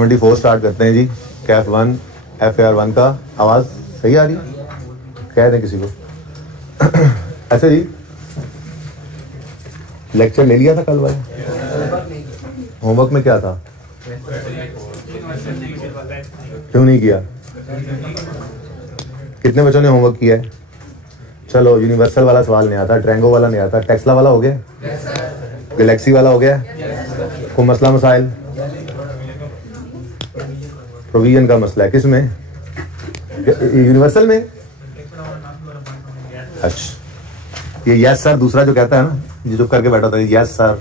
74 start करते हैं जी। Kaif 1 FAR1 का आवाज़ सही आ रही है? कह दें किसी को। अच्छा जी, लेक्चर ले लिया था कल भाई? होमवर्क में क्या था? क्यों नहीं किया? कितने बच्चों ने होमवर्क किया है? चलो, यूनिवर्सल वाला सवाल नहीं आता, ट्रैंगो वाला नहीं आता, टेक्सला वाला हो गया, गैलेक्सी वाला हो गया, कोई मसला मसाइल? प्रोविजन का मसला है, किस में? यूनिवर्सल में? अच्छा, ये यस सर दूसरा जो कहता है ना, ये चुप करके बैठा था, यस सर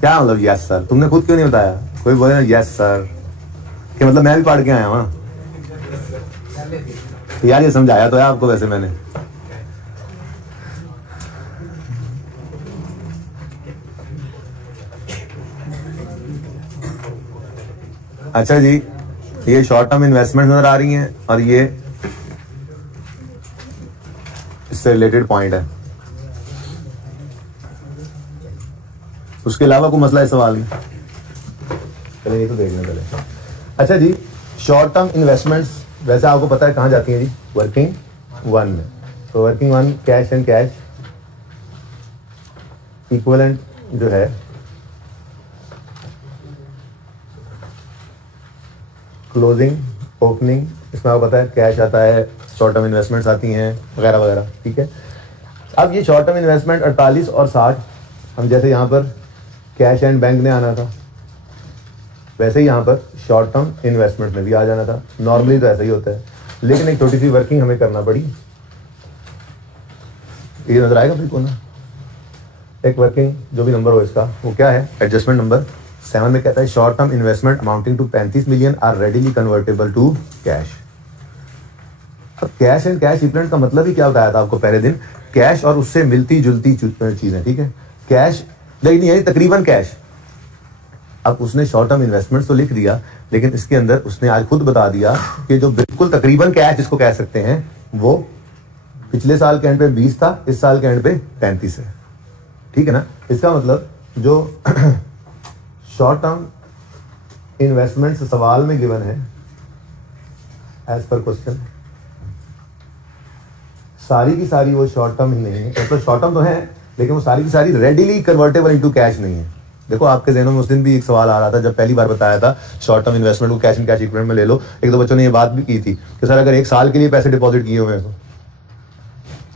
क्या मतलब? यस सर तुमने खुद क्यों नहीं बताया? कोई बोले ना यस सर कि मतलब मैं भी पढ़ के आया वहां। यार ये समझाया तो है आपको वैसे मैंने। अच्छा जी, ये शॉर्ट टर्म इन्वेस्टमेंट नजर आ रही हैं और ये इससे रिलेटेड पॉइंट है। उसके अलावा कोई मसला है सवाल में? चले ये तो देखने चले। अच्छा जी, शॉर्ट टर्म इन्वेस्टमेंट्स वैसे आपको पता है कहाँ जाती हैं जी? वर्किंग 1 में। तो working 1 cash and cash equivalent जो है क्लोजिंग, ओपनिंग, इसमें आपको पता है कैश आता है, शॉर्ट टर्म इन्वेस्टमेंट्स आती हैं वगैरह वगैरह, ठीक है। अब ये शॉर्ट टर्म इन्वेस्टमेंट 48 और 60, हम जैसे यहाँ पर कैश एंड बैंक ने आना था, वैसे ही यहाँ पर शॉर्ट टर्म इन्वेस्टमेंट में भी आ जाना था। नॉर्मली तो ऐसा ही होता है, लेकिन एक छोटी सी वर्किंग हमें करना पड़ी। ये नजर आएगा बिल्कुल ना? एक वर्किंग जो भी नंबर हो इसका, वो क्या है? एडजस्टमेंट नंबर 7 में कहता है short term investment amounting to 35 million are readily convertible to cash. अब कैश एंड कैश इक्विवेलेंट का मतलब ही क्या बताया था आपको पहले दिन? कैश और उससे मिलती जुलती चीजें, ठीक है। कैश लेकिन यही तकरीबन कैश। अब उसने शॉर्ट टर्म इन्वेस्टमेंट तो लिख दिया, लेकिन इसके अंदर उसने आज खुद बता दिया कि जो बिल्कुल तकरीबन कैश जिसको कह सकते हैं, वो पिछले साल के एंड पे 20 था, इस साल के एंड पे 35 है, ठीक है ना। इसका मतलब जो शॉर्ट टर्म इन्वेस्टमेंट सवाल में गिवन है एज पर क्वेश्चन, सारी की सारी वो शॉर्ट टर्म ही नहीं है। मतलब शॉर्ट टर्म तो है, लेकिन वो सारी की सारी रेडिली कन्वर्टेबल इनटू कैश नहीं है। देखो आपके ज़हनों में उस दिन भी एक सवाल आ रहा था जब पहली बार बताया था शॉर्ट टर्म इन्वेस्टमेंट को कैश एंड कैश इक्विवेलेंट में ले लो। एक दो बच्चों ने ये बात भी की थी कि सर अगर 1 साल के लिए पैसे डिपॉजिट किए हुए हैं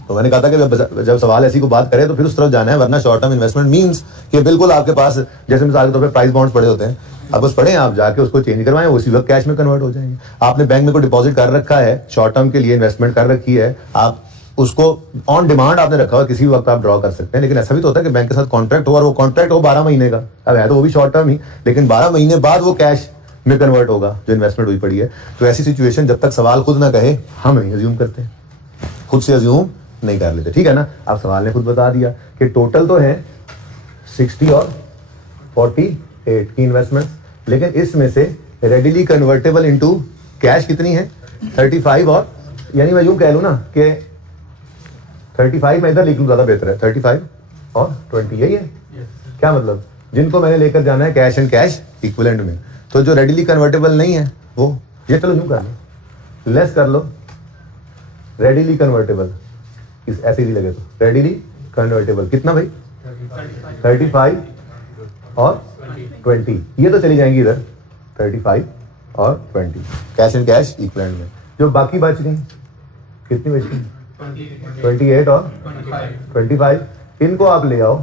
तो मैंने कहा था कि जब सवाल ऐसी को बात करे तो फिर उस तरफ जाना है, वरना शॉर्ट टर्म इन्वेस्टमेंट मींस कि बिल्कुल आपके पास जैसे मिसाल के तौर पे प्राइस बॉन्ड्स पड़े होते हैं, आप बस पढ़ें, आप जाके उसको चेंज करवाएं, उसी वक्त कैश में कन्वर्ट हो जाएंगे। आपने बैंक में कोई डिपॉजिट कर रखा है, शॉर्ट टर्म के लिए इन्वेस्टमेंट कर रखी है, आप उसको ऑन डिमांड आपने रखा हुआ, किसी भी वक्त आप ड्रॉ कर सकते हैं। लेकिन ऐसा भी तो होता है कि बैंक के साथ कॉन्ट्रैक्ट हो और वो कॉन्ट्रैक्ट हो 12 महीने का। अब है तो वो भी शॉर्ट टर्म ही, लेकिन 12 महीने बाद वो कैश में कन्वर्ट होगा जो इन्वेस्टमेंट हुई पड़ी है। तो ऐसी सिचुएशन जब तक सवाल खुद ना कहे हम नहीं अज्यूम करते, खुद से अज्यूम नहीं कर लेते, ठीक है ना। अब सवाल ने खुद बता दिया कि टोटल तो है 60 और 48 की इन्वेस्टमेंट, लेकिन इसमें से रेडिली कन्वर्टेबल इनटू कैश कितनी है? 35 और, यानी मैं यूं कह लूं ना कि 35 में इधर लिख लूं, ज्यादा बेहतर है। 35 और 20 यही है। क्या मतलब? जिनको मैंने लेकर जाना है कैश एंड कैश इक्विवेलेंट में, तो जो रेडिली कन्वर्टेबल नहीं है वो, ये चलो यूं कर लो, लेस कर लो, रेडिली कन्वर्टेबल ऐसे ही लगे तो रेडिली कन्वर्टेबल कितना भाई? 35 और 20, ये तो चली जाएंगी इधर 35 और 20 कैश एंड कैश इक्विवेलेंट में। जो बाकी बच गई कितनी बच गई? 28 और 25, इनको आप ले आओ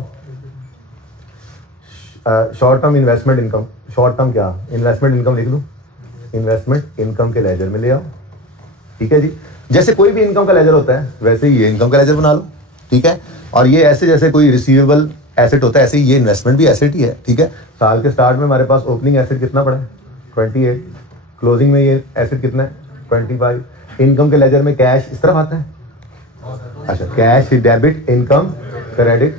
short term investment income, short term क्या इन्वेस्टमेंट इनकम लिख दूं, इन्वेस्टमेंट इनकम के लेजर में ले आओ, ठीक है जी। जैसे कोई भी इनकम का लेजर होता है वैसे ही ये इनकम का लेजर बना लो, ठीक है। और ये ऐसे जैसे कोई रिसीवेबल एसेट होता है ऐसे ही ये इन्वेस्टमेंट भी एसेट ही है, ठीक है। साल के स्टार्ट में हमारे पास ओपनिंग एसेट कितना पड़ा है? 28, क्लोजिंग में ये एसेट कितना है? 25। इनकम के लेजर में कैश इस तरफ आता है, अच्छा कैश डेबिट इनकम क्रेडिट,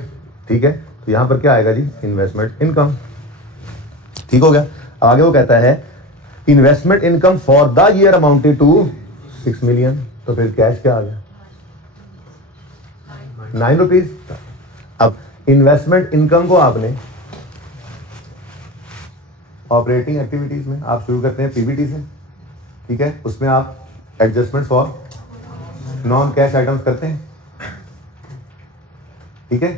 ठीक है। तो यहाँ पर क्या आएगा जी? इन्वेस्टमेंट इनकम, ठीक हो गया। आगे वो कहता है investment income for the year amounted to 6 million, तो फिर कैश क्या आ गया? 9 रुपीज। अब इन्वेस्टमेंट इनकम को आपने ऑपरेटिंग एक्टिविटीज में आप शुरू करते हैं पीबीटी से, ठीक है, उसमें आप adjustment for non cash items करते हैं, ठीक है।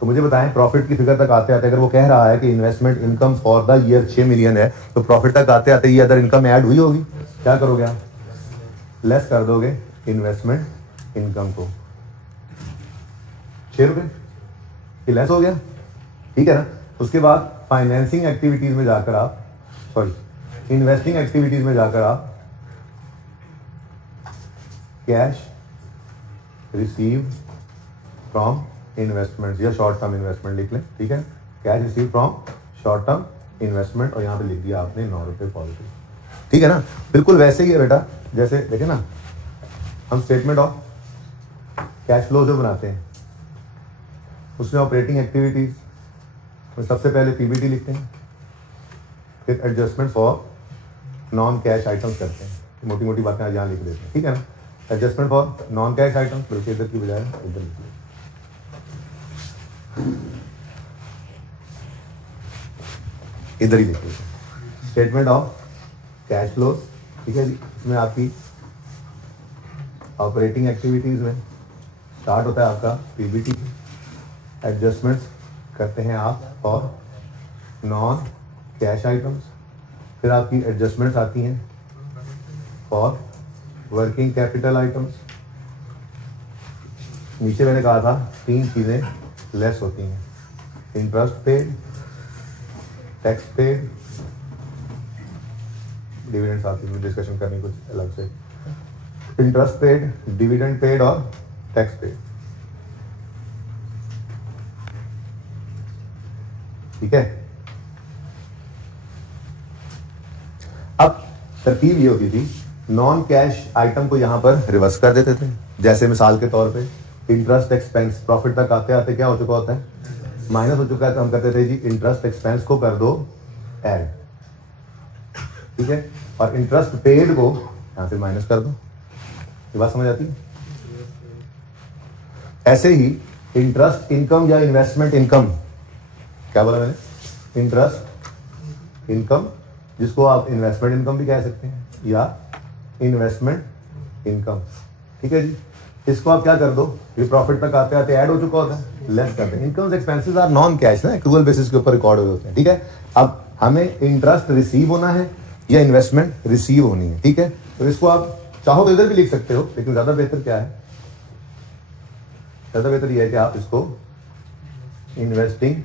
तो मुझे बताएं प्रॉफिट की फिगर तक आते आते अगर वो कह रहा है कि investment income for the year 6 million है, तो प्रॉफिट तक आते आते ये अदर इनकम ऐड हुई होगी, क्या करोगे आप, लेस कर दोगे इन्वेस्टमेंट इनकम को, 6 रुपए, ये लेस हो गया, ठीक है ना। उसके बाद फाइनेंसिंग एक्टिविटीज में जाकर आप, सॉरी इन्वेस्टिंग एक्टिविटीज में जाकर आप कैश रिसीव फ्रॉम इन्वेस्टमेंट या शॉर्ट टर्म इन्वेस्टमेंट लिख लें, ठीक है, cash receive from short term investment, और यहाँ पे लिख दिया आपने 9 रुपये पॉजिटिव, ठीक है ना। बिल्कुल वैसे ही है बेटा, जैसे देखे ना हम स्टेटमेंट ऑफ कैश फ्लो जो बनाते हैं उसमें ऑपरेटिंग एक्टिविटीज में सबसे पहले पीबीटी लिखते हैं, फिर adjustment for non cash items करते हैं, मोटी मोटी बातें आज यहाँ लिख देते हैं, ठीक है ना। Adjustment for non cash items बल्कि इधर की बजाय इधर लिखिए, इधर ही लिखिए स्टेटमेंट ऑफ कैश फ्लो, ठीक है जी। इसमें आपकी ऑपरेटिंग एक्टिविटीज में स्टार्ट होता है आपका पीबीटी, एडजस्टमेंट्स करते हैं आप और नॉन कैश आइटम्स, फिर आपकी एडजस्टमेंट्स आती हैं फॉर वर्किंग कैपिटल आइटम्स, नीचे मैंने कहा था 3 चीज़ें लेस होती हैं, interest paid, tax paid, dividends आती है, डिस्कशन करनी कुछ अलग से, इंटरेस्ट पेड, डिविडेंड पेड और टैक्स पेड, ठीक है। अब तरकीब ये होती थी, नॉन कैश आइटम को यहां पर रिवर्स कर देते थे, जैसे मिसाल के तौर पे इंटरेस्ट एक्सपेंस प्रॉफिट तक आते आते क्या हो चुका होता है, माइनस हो चुका है, तो हम कहते थे जी इंटरेस्ट एक्सपेंस को कर दो ऐड, ठीक है, और इंटरेस्ट पेड को यहां से माइनस कर दो, ये बात समझ आती है। ऐसे ही इंटरेस्ट इनकम या इन्वेस्टमेंट इनकम, क्या बोला मैंने, इंटरेस्ट इनकम जिसको आप इन्वेस्टमेंट इनकम भी कह सकते हैं या इन्वेस्टमेंट इनकम, ठीक है जी। इसको आप क्या कर दो, ये प्रॉफिट तक आते आते ऐड हो चुका होता है, लेस करते हैं। Incomes expenses are non cash ना, एक्रूअल बेसिस के ऊपर रिकॉर्ड हुए होते हैं, ठीक है। अब हमें इंटरेस्ट रिसीव होना है या इन्वेस्टमेंट रिसीव होनी है, ठीक है। तो इसको आप चाहो तो इधर भी लिख सकते हो, लेकिन ज्यादा बेहतर क्या है, ज्यादा बेहतर यह है कि आप इसको इन्वेस्टिंग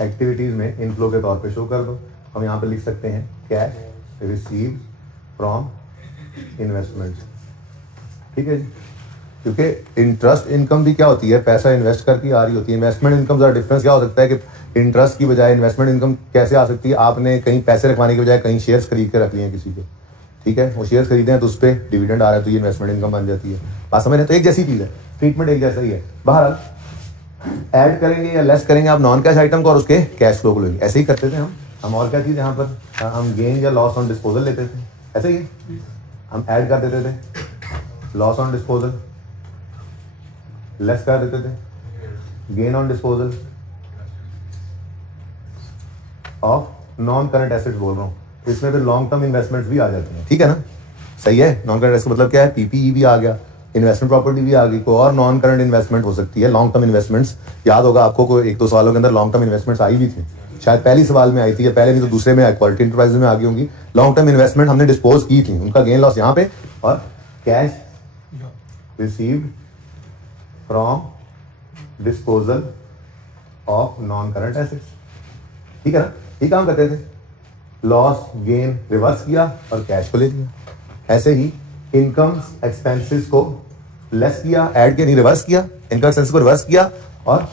एक्टिविटीज में इनफ्लो के तौर पे शो कर दो। हम यहाँ पे लिख सकते हैं कैश रिसीव फ्रॉम इन्वेस्टमेंट्स, ठीक है जी, क्योंकि इंटरेस्ट इनकम भी क्या होती है, पैसा इन्वेस्ट करके आ रही होती है। इन्वेस्टमेंट इनकम का डिफरेंस क्या हो सकता है कि इंटरेस्ट की बजाय इन्वेस्टमेंट इनकम कैसे आ सकती है, आपने कहीं पैसे रखवाने की बजाय कहीं शेयर्स खरीद के रख लिए हैं किसी के, ठीक है, वो शेयर्स खरीदे हैं तो उस पर डिविडेंड आ रहा है, तो ये इन्वेस्टमेंट इनकम बन जाती है। बात समझ रहे हैं, तो एक जैसी चीज़ है, ट्रीटमेंट एक जैसा ही है। बहरहाल ऐड करेंगे या लेस करेंगे आप नॉन कैश आइटम को और उसके कैश फ्लो को लेंगे, ऐसे ही करते थे हम और क्या चीज़ यहाँ पर हम गेन या लॉस ऑन डिस्पोजल लेते थे, ऐसे ही हम ऐड कर देते थे लॉस ऑन डिस्पोजल, लेस कर देते थे gain on disposal of non current assets बोल रहा हूँ, इसमें फिर लॉन्ग टर्म इन्वेस्टमेंट्स भी आ जाती हैं, ठीक है ना, सही है। नॉन करंट एसेट मतलब क्या है, पीपीई भी आ गया, इन्वेस्टमेंट प्रॉपर्टी भी आ गई, कोई और नॉन करंट इन्वेस्टमेंट हो सकती है, लॉन्ग टर्म इन्वेस्टमेंट्स। याद होगा आपको कोई 1-2 सालों के अंदर लॉन्ग टर्म इन्वेस्टमेंट्स आई भी थी, शायद पहली सवाल में आई थी या पहले नहीं तो दूसरे में क्वालिटी इंटरप्राइजेज में आ गई होंगी। लॉन्ग टर्म इन्वेस्टमेंट हमने डिस्पोज की थी, उनका गेन लॉस यहाँ पे, और cash received from disposal of non current assets, ठीक है ना, ये काम करते थे, लॉस गेन रिवर्स किया और कैश को ले लिया। ऐसे ही इनकम एक्सपेंसेस को लेस किया, ऐड किया नहीं रिवर्स किया, इनकम एक्सपेंसेस को रिवर्स किया और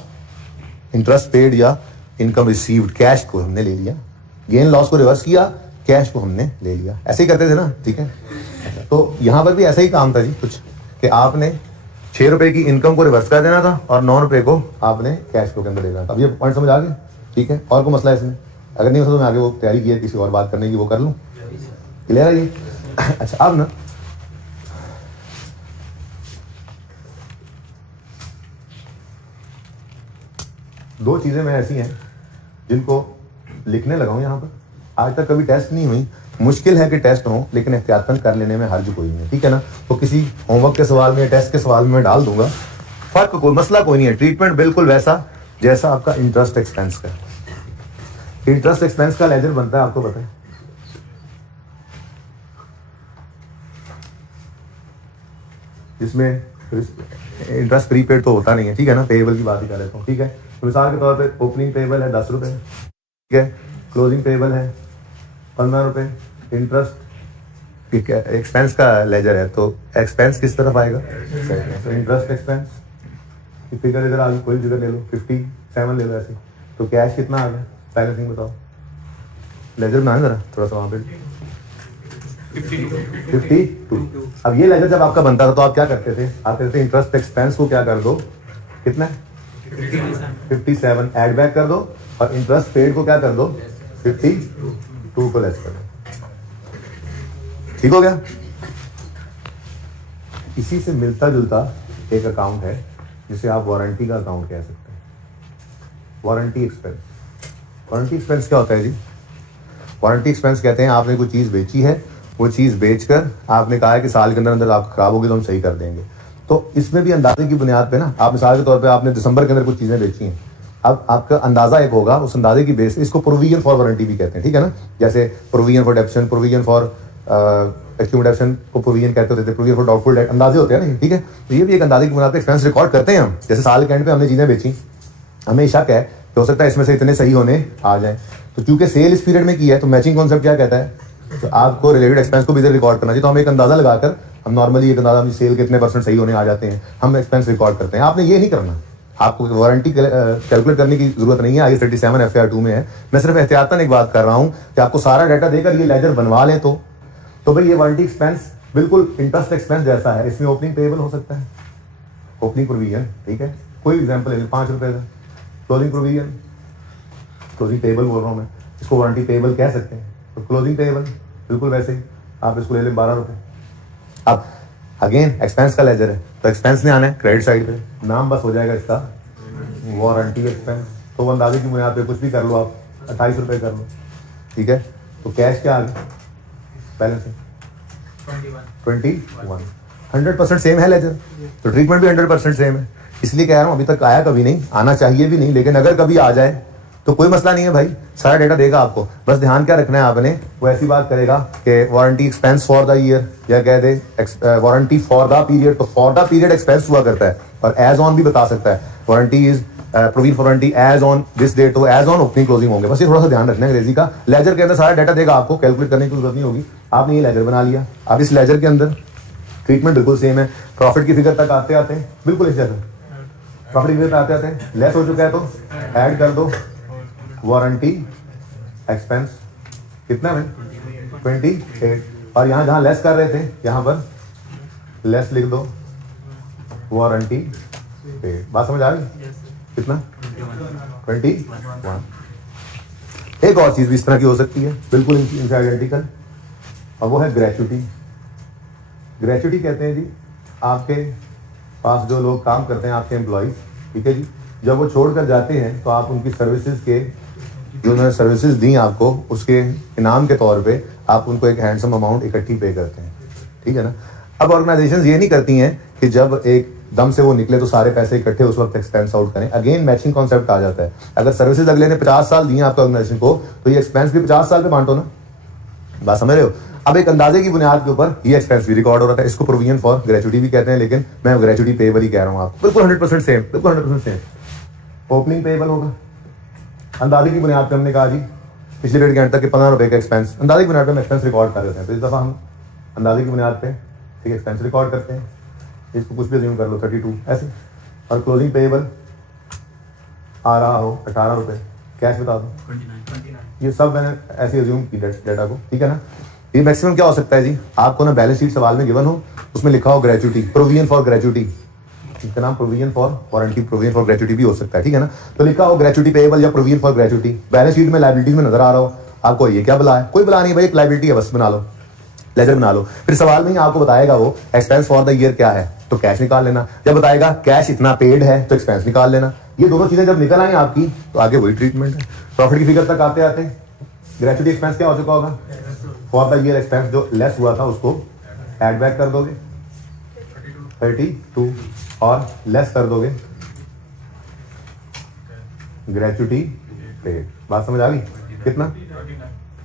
इंटरेस्ट पेड या इनकम रिसीव्ड कैश को हमने ले लिया, गेन लॉस को रिवर्स किया, कैश को हमने ले लिया, ऐसे ही करते थे ना, ठीक है। तो यहाँ पर भी ऐसा ही काम था जी कुछ, कि आपने 6 रुपए की इनकम को रिवर्स कर देना था और 9 रुपए को आपने कैश फ्लो के अंदर लेना था। अब ये पॉइंट समझ आ गया, ठीक है। और कोई मसला है इसमें, अगर नहीं हो तो मैं आगे वो तैयारी की है किसी और बात करने की, वो कर लूँ, क्लियर है ये। अच्छा अब ना दो चीजें मैं ऐसी हैं जिनको लिखने लगा हूं यहाँ पर, आज तक कभी टेस्ट नहीं हुई, मुश्किल है कि टेस्ट हो, लेकिन एहतियातन कर लेने में हर्ज कोई नहीं है, ठीक है ना। तो किसी होमवर्क के सवाल में या टेस्ट के सवाल में मैं डाल दूंगा, फर्क कोई मसला कोई नहीं है। ट्रीटमेंट बिल्कुल वैसा जैसा आपका इंटरेस्ट एक्सपेंस का। इंटरेस्ट एक्सपेंस का लेजर बनता है, आपको पता है, जिसमें इंटरेस्ट प्रीपेड तो होता नहीं है, ठीक है ना, पेएबल की बात ही कर लेता हूँ, ठीक है। तो मिसाल के तौर पे ओपनिंग पेएबल है 10 रुपये, ठीक है, क्लोजिंग पेएबल है 15 रुपये, इंटरेस्ट एक्सपेंस का लेजर है, तो एक्सपेंस किस तरफ आएगा, तो इंटरेस्ट एक्सपेंस की फिगर इधर आ गई, कोई फिगर ले लो, 57 ले लो ऐसे, तो कैश कितना आ गया, पहले थिंग बताओ, लेजर बनाए जरा थोड़ा सा वहाँ पे, 52। अब ये लेजर जब आपका बनता था तो आप क्या करते थे, आप कहते थे इंटरेस्ट एक्सपेंस को क्या कर दो, कितना 57 ऐड बैक कर दो, और इंटरेस्ट पेड को क्या कर दो 52 को लेस कर दो, ठीक हो गया। इसी से मिलता जुलता एक अकाउंट है जिसे आप वारंटी का अकाउंट कह सकते हैं, वारंटी एक्सपेंस। वारंटी एक्सपेंस क्या होता है जी, वारंटी एक्सपेंस कहते हैं आपने कोई चीज़ बेची है, वो चीज़ बेचकर आपने कहा है कि साल के अंदर अंदर आप खराब होगी तो हम सही कर देंगे, तो इसमें भी अंदाजे की बुनियाद पे ना, आप मिसाल के तौर पे आपने दिसंबर के अंदर कुछ चीज़ें बेची हैं, अब आपका अंदाजा एक होगा, उस अंदाजे की बेस, इसको प्रोविजन फॉर वारंटी भी कहते हैं, ठीक है ना। जैसे provision for depreciation, provision for accommodation को प्रोविजन कहते होते थे, प्रोविजन फॉर डाउटफुल डेट, अंदाजे होते हैं ना, ठीक है। तो ये भी एक अंदाजे की बुनियाद पे एक्सपेंस रिकॉर्ड करते हैं हम। जैसे साल के एंड पे हमने चीज़ें बेची, हमें शक है कि हो सकता है इसमें से इतने सही होने आ जाए, तो चूंकि सेल इस पीरियड में की है, तो मैचिंग कॉन्सेप्ट क्या कहता है, तो आपको रिलेटेड एक्सपेंस को भी इधर रिकॉर्ड करना चाहिए। तो हम एक अंदाजा लगाकर, हम नॉर्मली एक अंदाजा, सेल कितने % सही होने आ जाते हैं, हम एक्सपेंस रिकॉर्ड करते हैं। आपने ये नहीं करना, आपको वारंटी कैलकुलेट करने की जरूरत नहीं है, आगे 37 FAR 2 में है। मैं सिर्फ एहतियातन एक बात कर रहा हूँ कि आपको सारा डाटा देकर ये लेजर बनवा लें, तो भाई ये वारंटी एक्सपेंस बिल्कुल इंटरेस्ट एक्सपेंस जैसा है। इसमें ओपनिंग पेएबल हो सकता है, ओपनिंग प्रोविजन, ठीक है, कोई एग्जाम्पल ले लें 5 रुपये का, क्लोजिंग प्रोविजन, क्लोजिंग पेएबल बोल रहा हूँ मैं, इसको वारंटी पेएबल कह सकते हैं। तो क्लोजिंग पेएबल बिल्कुल वैसे ही आप इसको ले लें 12 रुपये। अब अगेन एक्सपेंस का लेजर है, तो एक्सपेंस ने आना है क्रेडिट साइड पे, नाम बस हो जाएगा इसका वारंटी एक्सपेंस। तो अंदाजे की बुनियाद पे कुछ भी कर लो, आप 28 रुपये कर लो, ठीक है। तो कैश क्या आ गया, बैलेंस 21, 100% सेम है लेजर, तो ट्रीटमेंट भी 100% सेम है। इसलिए कह रहा हूँ अभी तक आया कभी नहीं, आना चाहिए भी नहीं, लेकिन अगर कभी आ जाए तो कोई मसला नहीं है भाई, सारा डेटा देगा आपको। बस ध्यान क्या रखना है आपने, वो ऐसी बात करेगा कि warranty expense for the year, या कह दे वारंटी फॉर द पीरियड, तो फॉर द पीरियड एक्सपेंस हुआ करता है, और एज ऑन भी बता सकता है, warranty is provision for warranty as on this date, तो एज ऑन ओपनिंग क्लोजिंग होंगे। बस ये थोड़ा सा ध्यान रखना है अंग्रेजी का। लेजर के अंदर सारा डाटा देगा आपको, कैलकुलेट करने की जरूरत नहीं होगी। आपने ये लेजर बना लिया, अब इस लेजर के अंदर ट्रीटमेंट बिल्कुल सेम है। प्रॉफिट की फिगर तक आते आते बिल्कुल इस जैसा, प्रॉफिट की फिगर आते आते लेस हो चुका है तो ऐड कर दो वारंटी एक्सपेंस, कितना है 28, और यहाँ जहाँ लेस कर रहे थे यहाँ पर लेस लिख दो वारंटी पेड। बात समझ आ गई, कितना 21। एक और चीज भी इस तरह की हो सकती है बिल्कुल इनसे आइडेंटिकल, और वो है ग्रेचुटी। ग्रेचुटी कहते हैं जी आपके पास जो लोग काम करते हैं, आपके एम्प्लॉइज, ठीक है जी, जब वो छोड़ कर जाते हैं तो आप उनकी सर्विसेज के, जो उन्होंने सर्विसेज दी आपको, उसके इनाम के तौर पे आप उनको एक हैंडसम अमाउंट इकट्ठी पे करते हैं, ठीक है ना। अब ऑर्गेनाइजेशंस ये नहीं करती हैं कि जब एक दम से वो निकले तो सारे पैसे इकट्ठे उस वक्त एक्सपेंस आउट करें। अगेन मैचिंग कॉन्सेप्ट आ जाता है। अगर सर्विसेज अगले ने 50 साल दी हैं आपको ऑर्गेनाइजेशन को, तो ये एक्सपेंस भी 50 साल पे बांटो ना, बात समझ रहे हो। अब एक अंदाजे की बुनियाद के ऊपर ये एक्सपेंस भी रिकॉर्ड हो रहा था, इसको प्रोविजन फॉर ग्रेचुटी भी कहते हैं, लेकिन मैं ग्रेचुटी पेएबल ही कह रहा हूँ आपको, बिल्कुल 100% सेम, बिल्कुल 100% सेम। ओपनिंग पेएबल होगा, अंदाजे की बुनियाद पर हमने कहा जी पिछले डेढ़ घंटे तक के 15 रुपये का एक्सपेंस, अंदाजे की बुनियाद पर हम एक्सपेंस रिकॉर्ड कर रहे हैं। तो इस दफ़ा हम अंदाजे की बुनियाद पे ठीक एक्सपेंस रिकॉर्ड करते हैं, इसको कुछ भी अज्यूम कर लो 32 ऐसे, और क्लोजिंग पेएबल आ रहा हो 18 रुपये, कैश बता दो 29। ये सब मैंने ऐसे अज्यूम की डेटा को, ठीक है ना। ये मैक्सिमम क्या हो सकता है जी, आपको ना बैलेंस शीट सवाल में गिवन हो, उसमें लिखा हो ग्रेचुटी, प्रोविजन फॉर ग्रेचुटी, इसका नाम provision for warranty, provision for gratuity भी हो सकता है, ठीक है ना। तो लिखा हो ग्रेचुटी पेएबल या provision for gratuity, balance sheet में लायबिलिटीज में नजर आ रहा हो आपको, ये क्या बला है, कोई बला नहीं भाई, एक लायबिलिटी है, बस बना लो, लेजर बना लो। फिर सवाल में ही आपको बताएगा वो एक्सपेंस फॉर द ईयर क्या है, तो कैश निकाल लेना। जब बताएगा कैश इतना पेड है तो एक्सपेंस निकाल लेना। ये दोनों चीजें जब निकल आए आपकी, तो आगे वही ट्रीटमेंट है। प्रॉफिट की फिगर तक आते आते ग्रेचुटी एक्सपेंस क्या हो चुका होगा, फॉर द ईयर एक्सपेंस जो लेस हुआ था उसको एड बैक कर दोगे 32 और लेस कर दोगे ग्रेचुटी पेड। बात समझ आ गई कितना?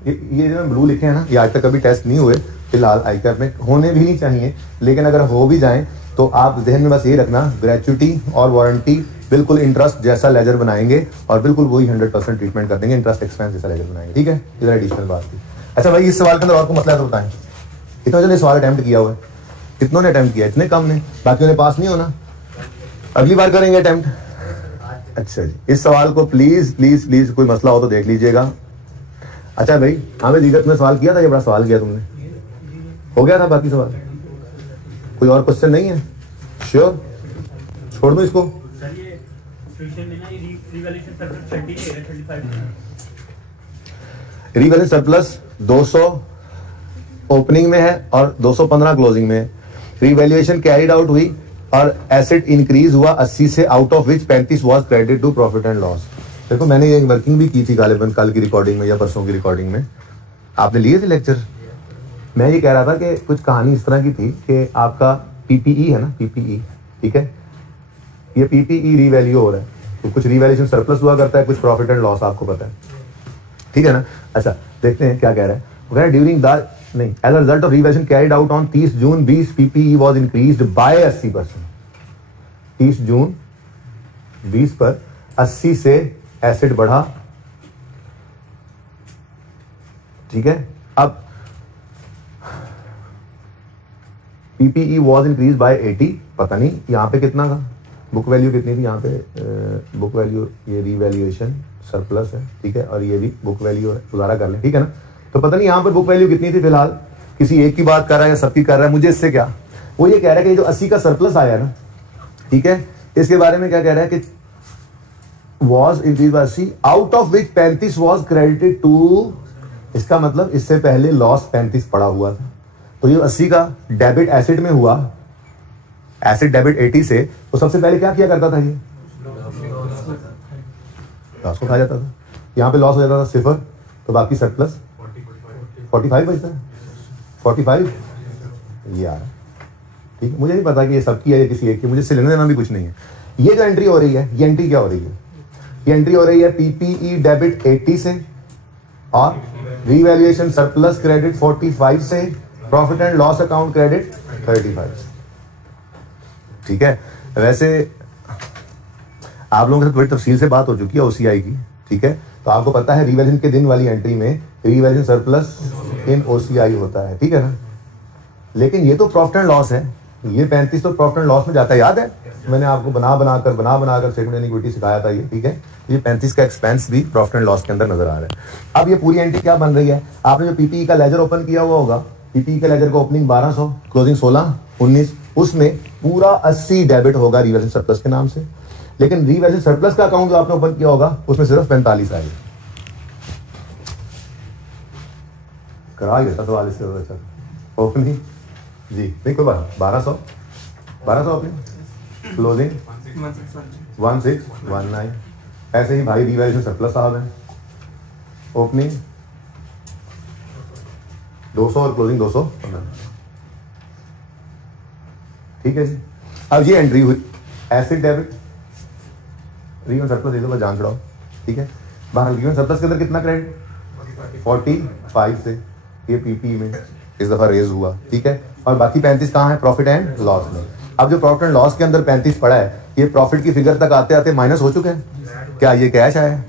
ये जो ब्लू लिखे हैं ना, ये आज तक कभी टेस्ट नहीं हुए फिलहाल आईकैप में, होने भी नहीं चाहिए, लेकिन अगर हो भी जाएं तो आप जहन में बस ये रखना ग्रेचुटी और वारंटी बिल्कुल इंटरेस्ट जैसा लेजर बनाएंगे और बिल्कुल वही 100% ट्रीटमेंट कर देंगे, इंटरेस्ट एक्सपेंस जैसा लेजर बनाएंगे। ठीक है, इधर एडिशनल बात थी। अच्छा भाई, इस सवाल के अंदर और को मसला है तो बताएं, कितनों ने सवाल अटेम्प्ट किया हुआ है? कितनों ने अटेम्प्ट किया? इतने कम ने, बाकियों ने पास नहीं होना, अगली बार करेंगे अटेम्प्ट। अच्छा जी, इस सवाल को प्लीज प्लीज प्लीज कोई मसला हो तो देख लीजिएगा। अच्छा भाई, हमें दीगर तुमने सवाल किया था, ये बड़ा सवाल किया तुमने, हो गया था बाकी सवाल? कोई और क्वेश्चन नहीं है? श्योर, छोड़ दो इसको। रिवैल्यूएशन सरप्लस 200 ओपनिंग में है और 215 क्लोजिंग में है। रिवैल्यूएशन कैरिड आउट हुई और एसेट इंक्रीज हुआ 80 से, out of which 35 was credit to profit and loss. देखो मैंने ये वर्किंग भी की थी गालिबन कल की रिकॉर्डिंग में या परसों की रिकॉर्डिंग में, आपने लिए थे लेक्चर। मैं ये कह रहा था कि कुछ कहानी इस तरह की थी कि आपका पीपीई है ना, पीपीई, ठीक है, ये पीपीई रीवैल्यू हो रहा है, तो कुछ रीवैल्यूएशन सरप्लस हुआ करता है, कुछ प्रॉफिट एंड लॉस, आपको पता है, ठीक है ना। अच्छा देखते हैं क्या कह रहा है, वो कह रहा है ड्यूरिंग द नहीं as a result of revaluation carried out on 30 June 20 PPE was increased by 80%। 30 जून 20 पर 80 से एसेट बढ़ा, ठीक है। अब पीपीई वाज इंक्रीज बाय 80, पता नहीं यहाँ पे कितना था, बुक वैल्यू कितनी थी यहाँ पे, बुक वैल्यू ये रीवैल्यूएशन सरप्लस है, ठीक है, और ये भी बुक वैल्यू है, गुजारा कर लें, ठीक है ना। तो पता नहीं यहाँ पर बुक वैल्यू कितनी थी, फिलहाल किसी एक की बात कर रहा है या सबकी कर रहा है, मुझे इससे क्या। वो ये कह रहा है कि जो 80 का सरप्लस आया ना, ठीक है, इसके बारे में क्या कह रहा है कि was increased by 80 out of which 35 was credited to, इसका मतलब इससे पहले लॉस 35 पड़ा हुआ था, तो ये 80 का डेबिट एसेट में हुआ, एसेट डेबिट 80 से, तो सबसे पहले क्या किया करता था, ये लॉस को खा जाता था, यहाँ पे लॉस हो जाता था सिफर, तो बाकी सरप्लस 45 बचता है, 45 ये आ रहा है, ठीक है। मुझे नहीं पता कि ये सबकी है या किसी एक की, मुझे इससे लेना देना भी कुछ नहीं है। ये जो एंट्री हो रही है, ये एंट्री क्या हो रही है, ये एंट्री हो रही है पीपीई डेबिट 80 से और रीवैल्यूएशन सरप्लस क्रेडिट 45 से, profit and loss account credit 35, ठीक है। वैसे आप लोगों के साथ बड़ी तफसील से बात हो चुकी है ओसीआई की, ठीक है, तो आपको पता है रीवैल्यूएशन के दिन वाली एंट्री में रीवैल्यूएशन सरप्लस इन ओसीआई होता है, ठीक है ना। लेकिन ये तो प्रॉफिट एंड लॉस है, ये 35 तो प्रॉफिट एंड लॉस में जाता है, याद है मैंने आपको बना बनाकर स्टेटमेंट एंड इक्विटी सिखाया था ये, ठीक है। ये 35 का एक्सपेंस भी प्रॉफिट एंड लॉस के अंदर नजर आ रहा है। अब ये पूरी एंट्री क्या बन रही है, आपने जो पीपीई का लेजर ओपन किया हुआ होगा, पीपीई का लेजर का ओपनिंग 1200, क्लोजिंग 16, 19, उसमें पूरा 80 डेबिट होगा रीवैल्यूएशन सरप्लस के नाम से, लेकिन रीवैल्यूएशन सरप्लस का अकाउंट जो आपने ओपन किया होगा उसमें सिर्फ 45 आएगा। करा ही सवाल इससे अच्छा ओपनिंग जी, नहीं कोई बात, 1200 ओपनिंग, क्लोजिंग 1619, ऐसे ही भाई रीवैल्यूएशन सरप्लस साहब है, ओपनिंग 200 और क्लोजिंग 200, ठीक है जी। अब ये एंट्री हुई एसेट डेबिट रीवैल्यूएशन सरप्लस, ये तो बस जान छुड़ाओ, ठीक है। बाहर रीवैल्यूएशन सरप्लस के अंदर कितना क्रेडिट 45 से, ये पीपी में इस दफा रेज हुआ, ठीक है, और बाकी 35 कहाँ है, प्रॉफिट एंड लॉस में। अब जो प्रॉफिट एंड लॉस के अंदर 35 पड़ा है, ये प्रॉफिट की फिगर तक आते आते माइनस हो चुका है, क्या ये कैश आया है,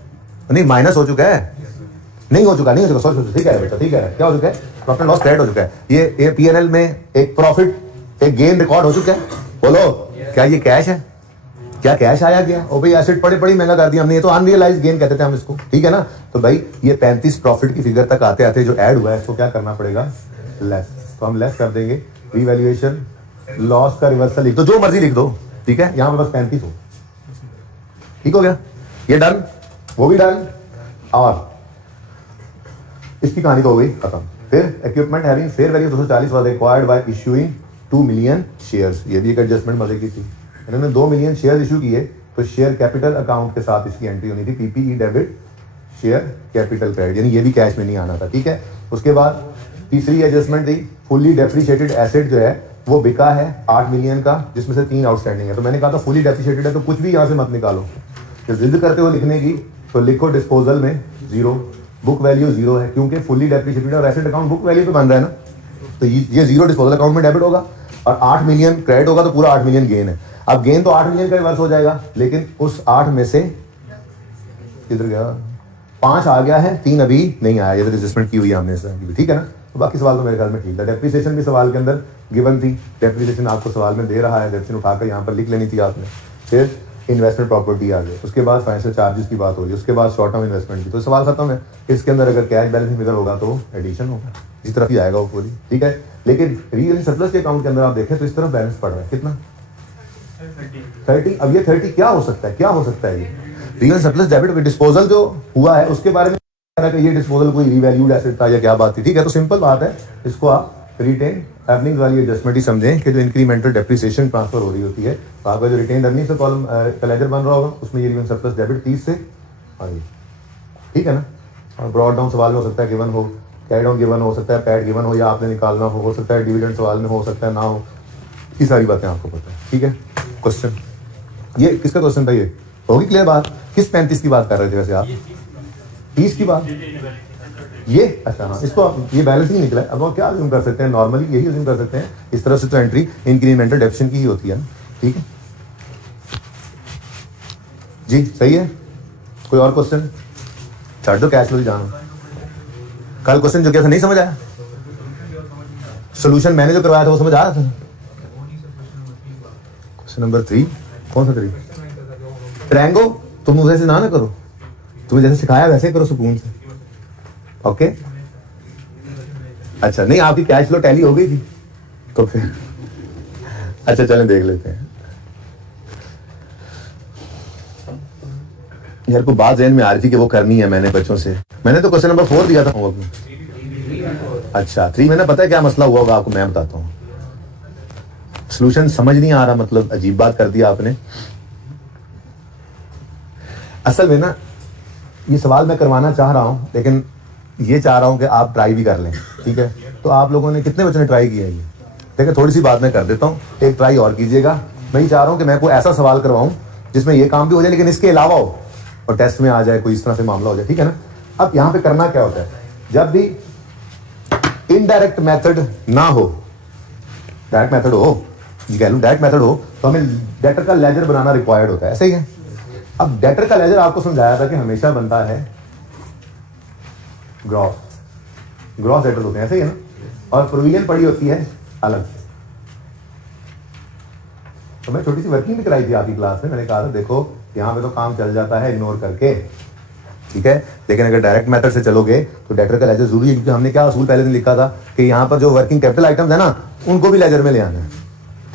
नहीं माइनस हो चुका है, नहीं हो चुका सॉरी, ठीक है बेटा, ठीक है, क्या हो चुका है, प्रॉफिट एंड लॉस क्रेडिट हो चुका है, ये पीएनएल में एक प्रॉफिट एक गेन रिकॉर्ड हो चुका है, बोलो क्या ये कैश है, क्या कैश आया गया, ओ भाई एसेट पड़ी महंगा कर दिया हमने, ये तो अनरियलाइज गेन कहते थे हम इसको, ठीक है ना। तो भाई ये 35 प्रॉफिट की फिगर तक आते आते जो ऐड हुआ है इसको क्या करना पड़ेगा, लेस, तो हम लेस कर देंगे, रीवैल्यूएशन लॉस का रिवर्सल लिख दो, जो मर्जी लिख दो, ठीक है, यहां पे बस 35 हो, ठीक हो गया, ये डन, वो भी डन, और इसकी कहानी तो हो गई खत्म। फिर equipment having fair value 240 was acquired by issuing 2 million shares, ये भी एक एडजस्टमेंट मजे की थी, इन्होंने 2 मिलियन शेयर इशू किए, तो शेयर कैपिटल अकाउंट के साथ इसकी एंट्री होनी थी, PPE debit share capital credit, यानी ये भी कैश में नहीं आना था, ठीक है। उसके बाद तीसरी एडजस्टमेंट थी, फुल्ली डेप्रिशिएटेड एसेट जो है वो बिका है 8 मिलियन का, जिसमें से 3 आउटस्टैंडिंग है। तो मैंने कहा था फुली डेप्रिशिएटेड है तो कुछ भी यहाँ से मत निकालो, जब जिद करते हो लिखने की तो लिखो डिस्पोजल में 0, बुक वैल्यू 0 है, क्योंकि फुली डेप्रिशिएटेड और एसेट अकाउंट बुक वैल्यू पे बन रहा है ना, तो ये 0 डिस्पोजल अकाउंट में डेबिट होगा और 8 मिलियन क्रेडिट होगा, तो पूरा 8 मिलियन गेन है। अब गेन तो 8 मिलियन का रिवर्स हो जाएगा, लेकिन उस 8 में से किधर गया, 5 आ गया है, 3 अभी नहीं आया, ये तो एडजस्टमेंट की हुई है हमने इसमें, ठीक है ना। तो बाकी सवाल तो मेरे ख्याल में ठीक था। डेप्रिसिएशन भी सवाल के अंदर गिवन थी, डेप्रिसिएशन आपको सवाल में दे रहा है, डेप्रिसिएशन उठाकर यहाँ पर लिख लेनी थी आपने। फिर इन्वेस्टमेंट प्रॉपर्टी आ गई, उसके बाद फाइनेंशियल चार्जेस की बात होगी, उसके बाद शॉर्ट टर्म इन्वेस्टमेंट की, तो सवाल खत्म है। इसके अंदर अगर कैश बैलेंस फिगर होगा तो एडिशन होगा, इस तरफ ही आएगा वो पूरी, ठीक है। लेकिन रीजन सरप्लस के अकाउंट के अंदर आप देखें तो इस तरफ बैलेंस पड़ रहा है कितना, 30। अब ये 30 क्या हो सकता है, क्या हो सकता है ये रीजन सरप्लस डेबिट डिस्पोजल जो हुआ है उसके बारे में कि ये डिस्पोजल कोई रीवैल्यूड एसेट था या क्या बात थी, ठीक है। तो सिंपल बात है, इसको आप रिटेन अर्निंग्स वाली एडजस्टमेंट ही समझें कि जो इंक्रीमेंटल डेप्रिसिएशन ट्रांसफर हो रही होती है, तो आपका जो रिटेन अर्निंग्स का कॉलम कलेजर बन रहा होगा उसमें ये रीजन सरप्लस डेबिट 30 से आगे, ठीक है ना। और ब्रॉड डाउन सवाल में हो सकता है गिवन हो, कैरी डाउन गिवन हो सकता है, पैड गिवन हो या आपने निकालना हो सकता है, डिविडेंड सवाल में हो सकता है ना हो, ये सारी बातें आपको पता है, ठीक है। क्वेश्चन ये किसका क्वेश्चन था, ये होगी क्लियर बात। किस 35 की बात कर रहे थे वैसे आप, 30 की बात, ये अच्छा हाँ, इसको आप ये बैलेंस ही निकला है। अब आप क्या अज्यूम कर सकते हैं, नॉर्मली यही अज्यूम कर सकते हैं, इस तरह से तो एंट्री इंक्रीमेंटल डेफिशिएंसी की ही होती है, ठीक है जी, सही है। कोई और क्वेश्चन, छाड़ दो कैश फ्लो जानो। कल क्वेश्चन जो क्या था नहीं समझ आया, सोल्यूशन मैंने जो करवाया था वो समझ आया था। क्वेश्चन नंबर 3 कौन सा 3, ट्रायंगो, तुम वैसे ना करो, तुम्हें जैसे सिखाया वैसे करो सुकून से, ओके। अच्छा नहीं, आपकी कैश फ्लो टैली हो गई थी तो फिर अच्छा चलें देख लेते हैं। यार को बात ज़हन में आ रही थी कि वो करनी है मैंने बच्चों से, मैंने तो क्वेश्चन नंबर 4 दिया था होमवर्क में। अच्छा 3 में ना पता है क्या मसला हुआ होगा आपको मैं बताता हूँ, सोल्यूशन समझ नहीं आ रहा, मतलब अजीब बात कर दिया आपने। असल में ना ये सवाल मैं करवाना चाह रहा हूं, लेकिन ये चाह रहा हूं कि आप ट्राई भी कर लें, ठीक है। तो आप लोगों ने कितने बच्चों ने ट्राई किया है ये, देखिए थोड़ी सी बात मैं कर देता हूँ, एक ट्राई और कीजिएगा। मैं ये चाह रहा हूं कि मैं कोई ऐसा सवाल करवाऊं जिसमें ये काम भी हो जाए लेकिन इसके अलावा हो और टेस्ट में आ जाए, कोई इस तरह से मामला हो जाए, ठीक है ना। अब यहाँ पे करना क्या होता है, जब भी इनडायरेक्ट मेथड ना हो, डायरेक्ट मेथड हो, कह लूँ डायरेक्ट मेथड हो, तो हमें डेटर का लेजर बनाना रिक्वायर्ड होता है, ऐसे ही है। अब डेटर का लेजर आपको समझाया था कि हमेशा बनता है ग्रॉस डेटर होते हैं, ऐसे ही है ना, और प्रोविजन पड़ी होती है अलग से। तो मैं छोटी सी वर्किंग भी कराई थी आपकी क्लास में, मैंने कहा था देखो यहाँ पे तो काम चल जाता है इग्नोर करके, ठीक है, लेकिन अगर डायरेक्ट मेथड से चलोगे तो डेटर का लेजर जरूरी है, क्योंकि हमने क्या असूल पहले दिन लिखा था कि यहाँ पर जो वर्किंग कैपिटल आइटम्स है ना उनको भी लेजर में ले आना है,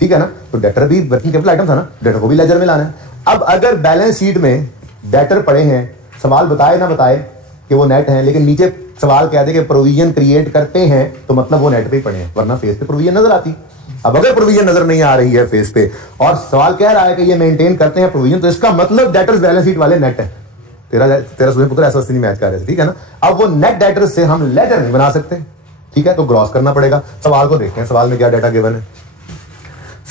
ठीक है ना। तो डेटर भी वर्किंग कैपिटल आइटम था ना, डेटर को भी लेजर में लाना है। अब अगर बैलेंस शीट में डेटर पड़े हैं, सवाल बताए ना बताए कि वो नेट है, लेकिन नीचे सवाल कह दे कि प्रोविजन क्रिएट करते हैं, तो मतलब वो नेट पे ही पड़े हैं, वरना फेस पे प्रोविजन नजर आती। अब अगर प्रोविजन नजर नहीं आ रही है फेस पे और सवाल कह रहा है कि ये मेंटेन करते हैं प्रोविजन, तो इसका मतलब डेटर्स बैलेंस शीट वाले नेट है। तेरा सुबह पुत्र ऐसा नहीं मैच कर रहे थे, ठीक है ना। अब वो नेट डेटर्स से हम लेजर नहीं बना सकते, ठीक है, तो ग्रॉस करना पड़ेगा। सवाल को देखते हैं, सवाल में क्या डाटा गिवन है।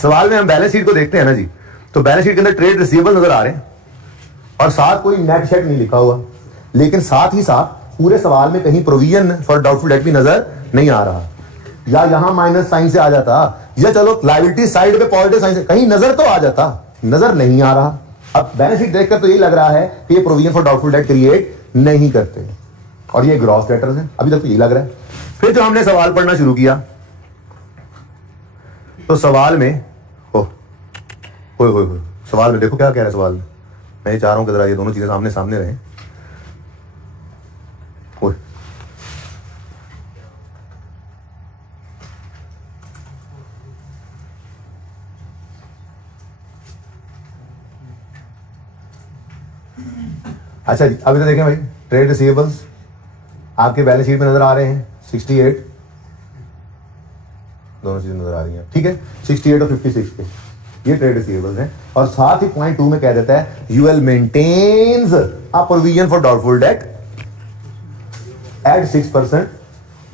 सवाल में हम बैलेंस शीट को देखते हैं ना जी, तो बैलेंस शीट के अंदर ट्रेड रिसीवेबल नजर आ रहे हैं और साथ कोई नेट शेड नहीं लिखा हुआ, लेकिन साथ ही साथ पूरे सवाल में कहीं प्रोविजन फॉर डाउटफुल डेट भी नजर नहीं आ रहा, या यहां माइनस साइन से आ जाता, या चलो लायबिलिटी साइड पे पॉजिटिव साइन से कहीं नजर तो आ जाता, नजर नहीं आ रहा। अब बैलेंस शीट देखकर तो यही लग रहा है कि ये provision for doubtful date create नहीं करते और ये ग्रॉस डेटर्स हैं, अभी तक तो यही लग रहा है। फिर जो हमने सवाल पढ़ना शुरू किया तो सवाल में हो सवाल में देखो क्या कह रहा है सवाल में, मैं ये चाह रहा हूं कि जरा ये दोनों चीजें सामने सामने रहें। अच्छा जी, अभी तो देखें भाई, ट्रेड रिसीवेबल्स आपके बैलेंस शीट में नजर आ रहे हैं 68, दोनों चीजें नजर आ रही हैं, ठीक है, 68 और 56 के ये ट्रेड रिसीवेबल्स हैं। और साथ ही पॉइंट 2 में कह देता है you will maintains a provision for doubtful debt at 6%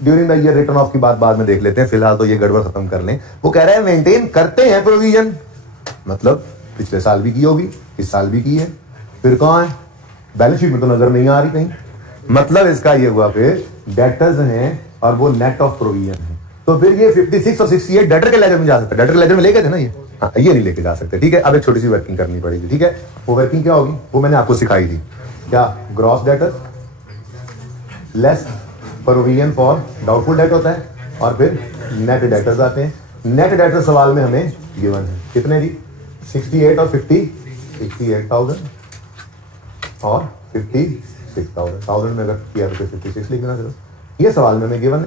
during the year. Written off की बात बाद में देख लेते हैं, फिलहाल तो ये गड़बड़ खत्म कर लें। वो कह रहा है मेंटेन करते हैं प्रोविजन, मतलब पिछले साल भी की होगी, इस साल भी की है, फिर कहाँ है? बैलेंस शीट में तो नजर नहीं आ रही कहीं। मतलब इसका ये हुआ फिर डेटर्स हैं और वो नेट ऑफ प्रोविजन है। तो फिर ये 56 और 68 डेटर के लेजर में जा सकता है। डेटर के लेजर में लेके थे ना ये, हाँ ये नहीं लेके जा सकते, ठीक है। अब एक छोटी सी वर्किंग करनी पड़ेगी, ठीक है। वो वर्किंग क्या होगी वो मैंने आपको सिखाई थी, क्या gross debtor less provision for doubtful date होता है, और फिर नेट डेटर्स आते हैं। नेट डेटर सवाल में हमें गिवन है कितने जी, 68 और 50, 68,000 और 56,000। 1000 में अगर किया तो 56 लिखना, चलो ये सवाल में हमें गिवन है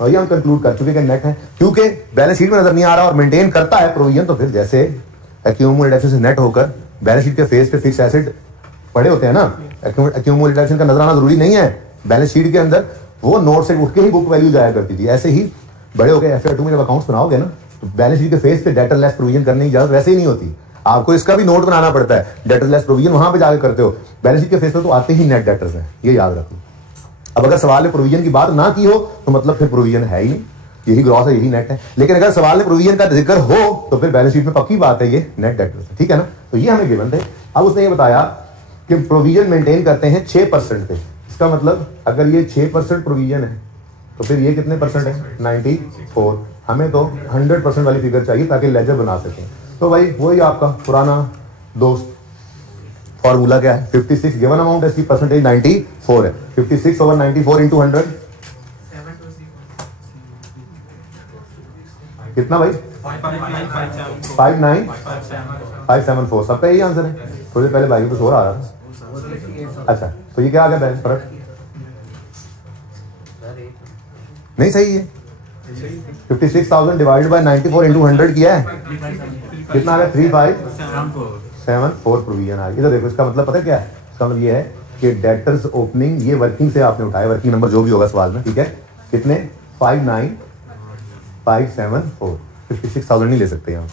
और ये हम कंक्लूड कर चुके कि नेट है। क्योंकि बैलेंस शीट में नजर नहीं आ रहा और मेंटेन करता है प्रोविजन, तो फिर जैसे एक्यूमुलेटेड एसेट से नेट होकर बैलेंस शीट के फेस पे फिक्स एसेट पड़े होते हैं ना, एक्यूमुलेटेड एसेट का नजर आना जरूरी नहीं है बैलेंस शीट के अंदर, वो नोट से उठ के ही बुक वैल्यू जाया करती थी। ऐसे ही बड़े हो गए FY2 में जब अकाउंट्स बनाओगे ना, तो बैलेंस शीट के फेस पे डेटर लेस प्रोविजन करने की इजाजत वैसे ही नहीं होती, आपको इसका भी नोट बनाना पड़ता है। डेटर लेस प्रोविजन वहां पे जाकर करते हो, बैलेंस शीट के फेस पे तो आते ही नेट डेटर्स हैं, ये याद रखो। अब अगर सवाल में प्रोविजन की बात ना की हो तो मतलब फिर प्रोविजन है ही नहीं, यही ग्रॉस है, यही नेट है। लेकिन अगर सवाल में प्रोविजन का जिक्र हो तो फिर बैलेंस शीट में पक्की बात है ये नेट डेटर्स है, ठीक है ना। तो ये हमें गिवन थे। अब उसने ये बताया कि प्रोविजन मेंटेन करते हैं 6% पे। इसका मतलब अगर ये 6% प्रोविजन है तो फिर ये कितने परसेंट है, 94। हमें तो 100% वाली फिगर चाहिए ताकि लेजर बना सकें। तो भाई वही आपका पुराना दोस्त फॉर्मूला क्या है, 56 गिवन अमाउंट है, इसकी परसेंटेज 94 है। 56 ओवर 94 इंटू 100 कितना भाई, 59574। सबका यही आंसर है। थोड़ी देर पहले भाई कुछ और आ रहा था। अच्छा तो ये क्या आ गया बैलेंस फर्क, नहीं सही है। 56,000 डिवाइडेड बाय 94 इंटू 100 किया है, कितना आ गया, 3574 प्रोविजन आ गया। इधर देखो, इसका मतलब पता है क्या है, इसका मतलब ये है कि डेटर्स ओपनिंग, ये वर्किंग से आपने उठाया, वर्किंग नंबर जो भी होगा सवाल में, ठीक है, कितने 59574, 56,000 नहीं ले सकते यहाँ।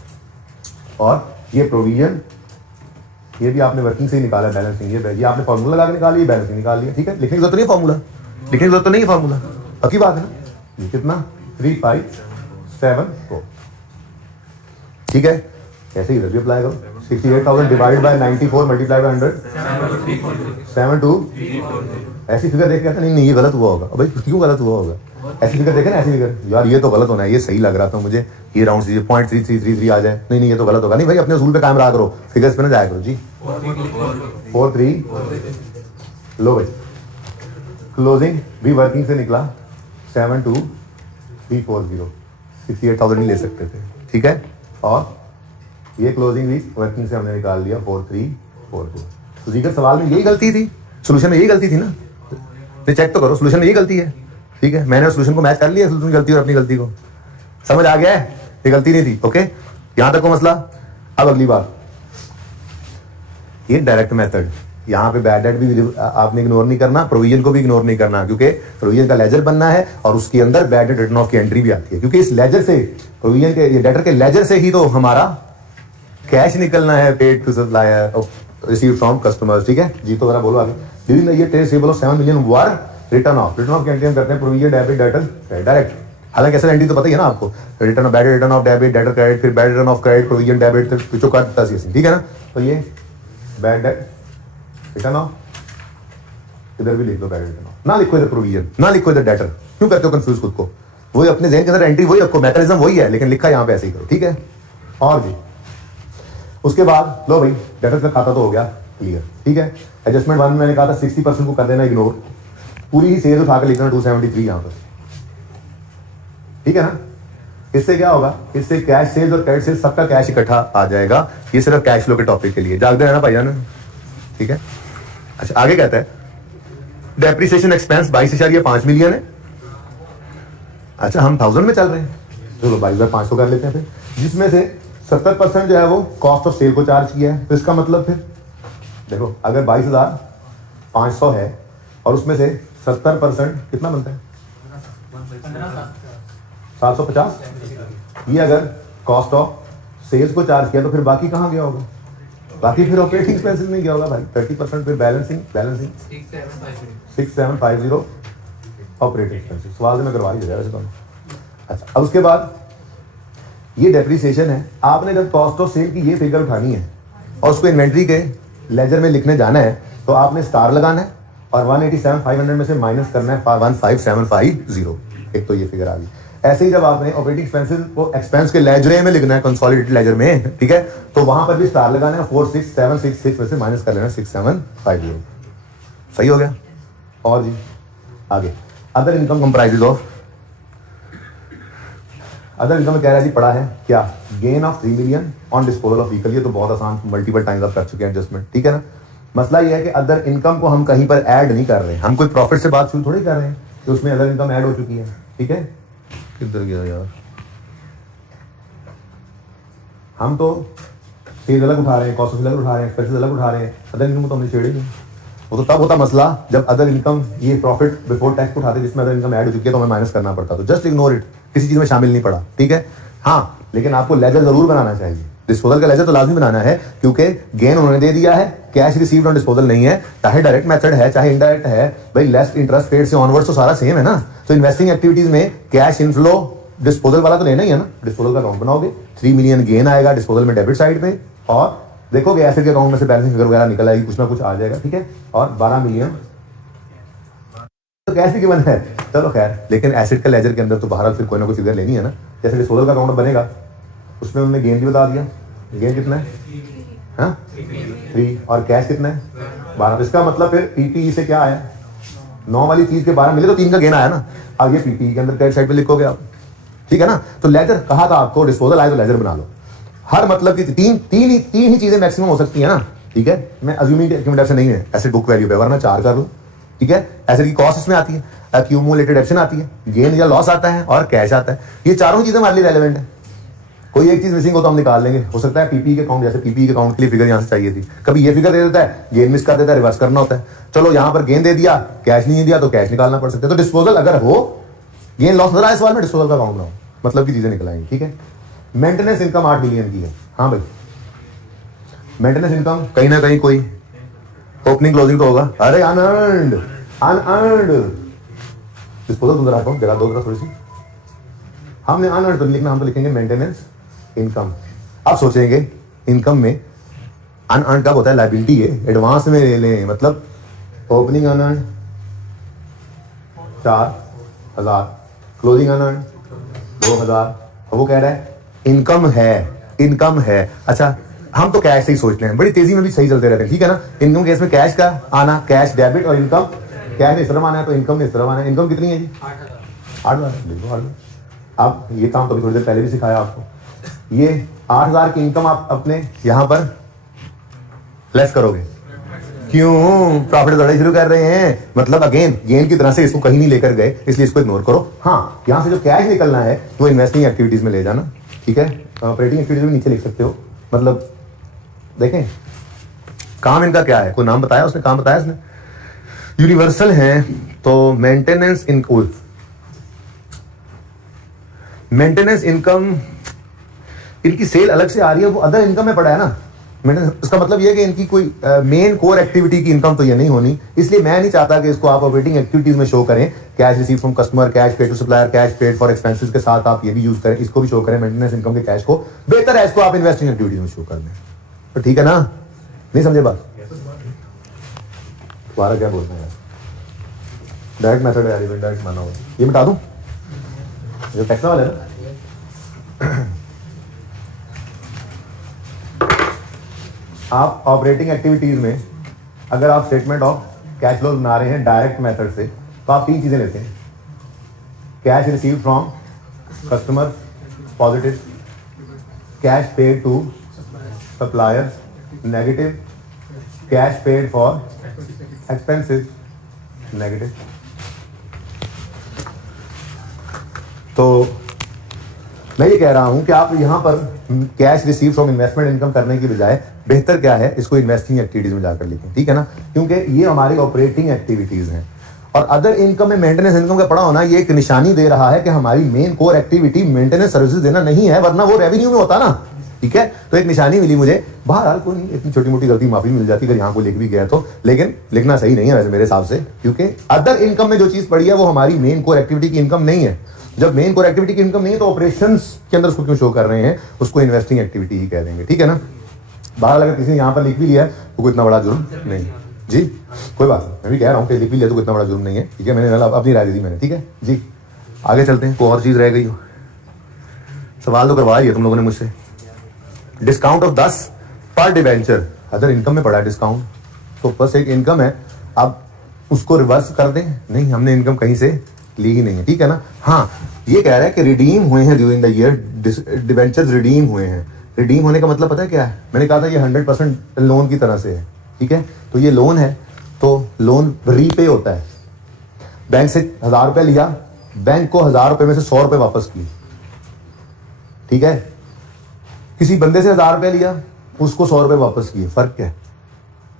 और ये प्रोविजन, ये भी आपने वर्किंग से ही निकाला, बैलेंसिंग ये आपने फॉर्मूला लगा के निकाली, बैलेंसिंग निकाल लिया, ठीक है। लिखने की जरूरत नहीं फॉर्मूला, लिखने की जरूरत नहीं है फॉर्मूला, पक्की बात है ना। ये कितना 3574, ठीक है। कैसे इधर भी अप्लाई करो, 68,000 डिवाइड बाय 94 मल्टीप्लाई बाय 100, 72। ऐसी फिगर देख के कहते नहीं ये गलत हुआ होगा। भाई क्यों गलत हुआ होगा, ऐसी फिगर देखे ना, ऐसी फिगर, यार ये तो गलत होना है, ये सही लग रहा था मुझे, ये राउंड से 0.3333 आ जाए, नहीं ये तो गलत होगा। नहीं भाई अपने उसूल पे कायम रहा करो, फिगर्स पे ना जाया करो जी। 43 लो भाई, क्लोजिंग भी वर्किंग से निकला 72340, 68,000 नहीं ले सकते थे, ठीक है। और ये क्लोजिंग भी वर्किंग से हमने निकाल लिया 4342। तो जीकर सवाल में यही गलती थी, सोल्यूशन में यही गलती थी ना, तो चेक तो करो सोल्यूशन में यही गलती है, ठीक है। मैंने सोल्यूशन को मैच कर लिया, सोल्यूशन की गलती और अपनी गलती को, समझ आ गया है, ये गलती नहीं थी, ओके। यहां तक को मसला। अब अगली बात, ये डायरेक्ट मेथड, यहाँ पे बैड डेट भी आपने इग्नोर नहीं करना, प्रोविजन को भी इग्नोर नहीं करना, क्योंकि प्रोविजन का लेजर बनना है और उसके अंदर बैड डेट रिटर्न ऑफ की एंट्री भी आती है, क्योंकि इस लेजर से, प्रोविजन के डेटर के लेजर से ही तो हमारा कैश निकलना है, paid to supplier, receive from customers, ठीक है जी। तो जरा बोलो आगे, during the year trade receivable of 7 million were written off की एंट्री हम करते हैं प्रोविजन डेबिट डेटर डायरेक्ट। हालांकि ऐसा एंट्री तो पता ही है ना आपको, return of bad, return of debit, debtor credit, फिर bad return of credit, provision debit, पिछो काटता सी, ठीक है ना। तो ये बैड डेट रिटर्न ऑफ, इधर भी लिख दो बैड रिटर्न ऑफ, ना लिखो इधर प्रोविजन, ना लिखो इधर डेटर, क्यों करते हो कंफ्यूज खुद को, वही अपने जहन के अंदर एंट्री वही रखो, मैकेनिज्म वही है, लेकिन लिखा यहाँ पे ऐसे ही करो, ठीक है। और जी उसके बाद लो भाई डेटर का खाता तो हो गया क्लियर, ठीक है। एडजस्टमेंट 1 में मैंने कहा था 60% को कर देना इग्नोर, पूरी ही सेल्स उठा कर लिखना 273 यहाँ पर, ठीक है ना। इससे क्या होगा, इससे कैश सेल्स और क्रेडिट सेल्स सबका कैश इकट्ठा आ जाएगा। ये सिर्फ कैश फ्लो के टॉपिक के लिए, जागते रहना भाईजान, ठीक है। अच्छा आगे कहता है डेप्रिसिएशन एक्सपेंस 22.5 मिलियन है। अच्छा हम 1000 में चल रहे हैं, चलो 22,500 कर लेते हैं फिर, जिसमें से 70% जो है वो कॉस्ट ऑफ सेल को चार्ज किया है। तो इसका मतलब फिर देखो, अगर 22,500 है और उसमें से 70% कितना बनता है, 750। ये अगर कॉस्ट ऑफ सेल्स को चार्ज किया तो फिर बाकी कहाँ गया होगा, बाकी फिर ऑपरेटिंग एक्सपेंसेस में गया होगा भाई। 30% फिर बैलेंसिंग 6750 ऑपरेटिंग एक्सपेंसेस, सवाल से मैं करवा ही दे रहा वैसे तो। अच्छा, अब उसके बाद ये डेप्रिसिएशन है। आपने जब कॉस्ट ऑफ सेल की ये फिगर उठानी है और उसको इन्वेंट्री के लेजर में लिखने जाना है तो आपने स्टार लगाना है और 187,500 में से माइनस करना है 15,750। एक तो ये फिगर आ गई। ऐसे ही जब आपने ऑपरेटिंग एक्सपेंसेस को एक्सपेंस के लेजर में लिखना है, कंसोलिडेटेड लेजर में, ठीक है, तो वहां पर भी स्टार लगाना है, 46,766 में से माइनस कर लेना 6,750। सही हो गया। और जी आगे other income comprises of, other income में कह रहा है जी पड़ा है क्या, gain of 3 million on disposal of vehicle. ये तो बहुत आसान, मल्टीपल टाइम्स आप कर चुके हैं एडजस्टमेंट, ठीक है ना। मसला ये है कि अदर इनकम को हम कहीं पर ऐड नहीं कर रहे हैं, हम कोई प्रॉफिट से बात शुरू थोड़ी कर रहे हैं कि उसमें अदर इनकम ऐड हो चुकी है, ठीक है। किधर गया यार, हम तो सेल अलग उठा रहे हैं, कॉस्ट ऑफ अलग उठा रहे हैं, एक्सपेंसेस अलग उठा रहे हैं, अदर इनकम तो हमने छेड़े नहीं। वो तो तब होता मसला जब अदर इनकम ये प्रॉफिट बिफोर टैक्स उठाते जिसमें अदर इनकम ऐड हो चुकी है तो हमें माइनस करना पड़ता। तो जस्ट इग्नोर इट, किसी चीज में शामिल नहीं पड़ा, ठीक है। हाँ, लेकिन आपको लेजर जरूर बनाना चाहिए, डिस्पोजल का लेजर तो लाजमी बनाना है क्योंकि गेन उन्होंने दे दिया है, कैश रिसीव्ड ऑन डिस्पोजल नहीं है, चाहे डायरेक्ट मेथड है चाहे इनडायरेक्ट है, भाई लेस इंटरेस्ट पेड से ऑनवर्ड्स तो सारा सेम है ना। तो इन्वेस्टिंग एक्टिविटीज में कैश इनफ्लो डिस्पोजल वाला तो लेना ही है ना, डिस्पोजल का अकाउंट बनाओगे, 3 मिलियन गेन आएगा डिस्पोजल में डेबिट साइड पे, और देखोगे एसेट के अकाउंट में से बैलेंसिंग फिगर वगैरह निकल आएगी, कुछ ना कुछ आ जाएगा, ठीक है। और 12 मिलियन तो कैश भी गिवन है, चलो खैर, लेकिन एसेट के लेजर के अंदर तो बहरहाल फिर कोई ना कोई फिगर लेनी है ना। जैसे डिस्पोजल का अकाउंट बनेगा उसमें उन्होंने गेन भी बता दिया, गेन कितना है, हाँ 3, और कैश कितना है 12। इसका मतलब फिर पीपीई से क्या आया, 9 वाली चीज के 12 मिले तो 3 का गेन आया ना। अब ये पीपीई के अंदर क्रेडिट साइड पे लिखोगे आप, ठीक है ना। तो लेजर कहा था आपको, डिस्पोजल आए तो लेजर बना लो। हर मतलब की तीन ही चीजें मैक्सिमम हो सकती है ना, ठीक है। मैं अज्यूमिंग से नहीं है, एसेट बुक वैल्यू पे, वरना 4 कर लूं, ठीक है। एसेट की कॉस्ट इसमें आती है, एक्यूमुलेटेड एक्शन आती है, गेन या लॉस आता है, और कैश आता है। ये चारों चीजें हमारे लिए रेलेवेंट है। कोई एक चीज मिसिंग हो तो हम निकाल लेंगे। हो सकता है पीपी के अकाउंट, जैसे पीपी के अकाउंट के लिए फिगर यहाँ से चाहिए थी, कभी ये फिगर दे देता है, गेन मिस कर देता है, रिवर्स करना होता है। चलो यहाँ पर गेन दे दिया, कैश नहीं दिया तो कैश निकालना पड़ सकता है। तो डिस्पोजल अगर हो, गेन लॉस नजर आए सवाल में, डिस्पोजल का अकाउंट बनाओ, मतलब की चीजें निकल आएंगी, ठीक है। मेंटेनेंस इनकम 8 मिलियन की है, हाँ भाई। मेंटेनेंस इनकम कहीं ना कहीं कोई ओपनिंग क्लोजिंग तो होगा। अरे अनअर्न्ड डिस्पोजल तुम जरा जगह दो थोड़ी सी, हमने अनअर्न्ड तो लिखना, हम तो लिखेंगे मेंटेनेंस इनकम। अब सोचेंगे इनकम में अनअर्न्ड कब होता है, लायबिलिटी है, एडवांस में ले लें, मतलब ओपनिंग अनअर्न्ड 4,000, क्लोजिंग अनअर्न्ड 2,000। वो कह रहा है इनकम है। अच्छा, हम तो कैश से ही सोचते हैं, बड़ी तेजी में भी सही चलते रहते हैं, ठीक है ना। इनकम केस में कैश का आना, कैश डेबिट, और इनकम कैश ने इस तरफ आना है तो इनकम ने इस तरफ आना है। इनकम कितनी है जी 8,000। अब ये काम तो थोड़ी देर पहले भी सिखाया आपको। ये 8,000 की इनकम आप अपने यहां पर लेस करोगे, क्यों, प्रॉफिट बढ़ाना शुरू कर रहे हैं, मतलब अगेन गेन की तरह से इसको कहीं नहीं लेकर गए, इसलिए इसको इग्नोर करो। हाँ, यहां से जो कैश निकलना है वो इन्वेस्टिंग एक्टिविटीज में ले जाना, ठीक है। ऑपरेटिंग एक्टिविटीज में नीचे लिख सकते हो, मतलब देखें काम इनका क्या है, कोई नाम बताया उसने, काम बताया उसने, यूनिवर्सल है। तो मेंटेनेंस इनकम, इनकी सेल अलग से आ रही है, वो अदर इनकम में पड़ा है ना। उसका मतलब ये है कि इनकी कोई मेन कोर एक्टिविटी की इनकम तो ये नहीं होनी, इसलिए मैं नहीं चाहता कि इसको आप ऑपरेटिंग एक्टिविटीज में शो करें। Cash receive from customer, cash paid to supplier, cash paid for expenses के साथ आप ये भी यूज करें, इसको भी शो करें, मेंटेनेंस इनकम के कैश को। बेहतर है इसको आप इन्वेस्टिंग एक्टिविटीज में शो कर दें, तो ठीक है ना। नहीं समझे बात, तुम्हारा क्या बोलना है, डायरेक्ट मेथड है यार, डायरेक्ट माना होगा। ये बता दूं जो टैक्स वाला है ना, आप ऑपरेटिंग एक्टिविटीज में अगर आप स्टेटमेंट ऑफ कैश फ्लो बना रहे हैं डायरेक्ट मेथड से, तो आप 3 चीजें लेते हैं, cash receive from customer positive, cash paid to suppliers negative, cash paid for expenses negative. तो मैं ये कह रहा हूं कि आप यहां पर cash receive from investment income करने की बजाय बेहतर क्या है, इसको इन्वेस्टिंग एक्टिविटीज में जाकर लिखें, ठीक है ना, क्योंकि ये हमारी ऑपरेटिंग एक्टिविटीज हैं। और अदर इनकम में मेंटेनेंस इनकम का पड़ा होना ये एक निशानी दे रहा है कि हमारी main core activity maintenance services देना नहीं है, वरना वो रेवेन्यू में होता ना। ठीक है, तो एक निशानी मिली मुझे। बहरहाल कोई नहीं, इतनी छोटी मोटी गलती माफी मिल जाती अगर यहाँ को लिख भी गया तो, लेकिन लिखना सही नहीं है वैसे मेरे हिसाब से, क्योंकि अदर इनकम में जो चीज पड़ी है वो हमारी मेन कोर एक्टिविटी की इनकम नहीं है। जब मेन कोर एक्टिविटी की इनकम नहीं है तो ऑपरेशंस के अंदर उसको क्यों शो कर रहे हैं, उसको इन्वेस्टिंग एक्टिविटी ही कह देंगे, ठीक है ना। बहरहाल अगर किसी ने यहाँ पर लिख भी लिया है तो कोई इतना बड़ा जुर्म नहीं जी, कोई बात नहीं, मैं भी कह रहा हूँ कि लिख भी लिया तो कोई इतना बड़ा जुर्म नहीं है, ठीक है। मैंने अपनी राय दे दी मैंने, ठीक है जी। आगे चलते हैं, कोई और चीज रह गई हो, सवाल तो करवा दिया तुम लोगों ने मुझसे। डिस्काउंट ऑफ 10 पर डिवेंचर, अदर इनकम में पड़ा डिस्काउंट, तो बस एक इनकम है, आप उसको रिवर्स कर दें, नहीं हमने इनकम कहीं से ली ही नहीं है, ठीक है ना। हाँ, ये कह रहा है कि रिडीम हुए हैं during the year, debentures redeem हुए हैं। रिडीम होने का मतलब पता है क्या है, मैंने कहा था ये 100% लोन की तरह से है, ठीक है। तो ये लोन है, तो लोन रीपे होता है। बैंक से 1000 रुपये लिया, बैंक को 1000 रुपये में से 100 रुपये वापस किए, ठीक है। किसी बंदे से 1000 रुपये लिया, उसको 100 रुपये वापस किए, फर्क क्या है,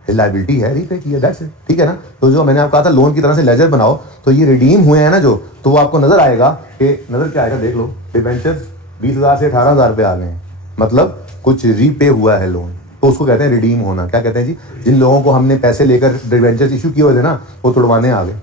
लाइबिलिटी है, रीपे किया, दैट्स इट, ठीक है ना। तो जो मैंने आपको कहा था लोन की तरह से लेजर बनाओ, तो ये रिडीम हुए हैं ना जो, तो वो आपको नजर आएगा कि नजर क्या आएगा, देख लो, डिवेंचर्स 20,000 से 18,000 रुपये आ गए हैं, मतलब कुछ रीपे हुआ है लोन, तो उसको कहते हैं रिडीम होना। क्या कहते हैं जी, जिन लोगों को हमने पैसे लेकर डिवेंचर्स इशू किए हुए थे ना, वो तुड़वाने आ गए।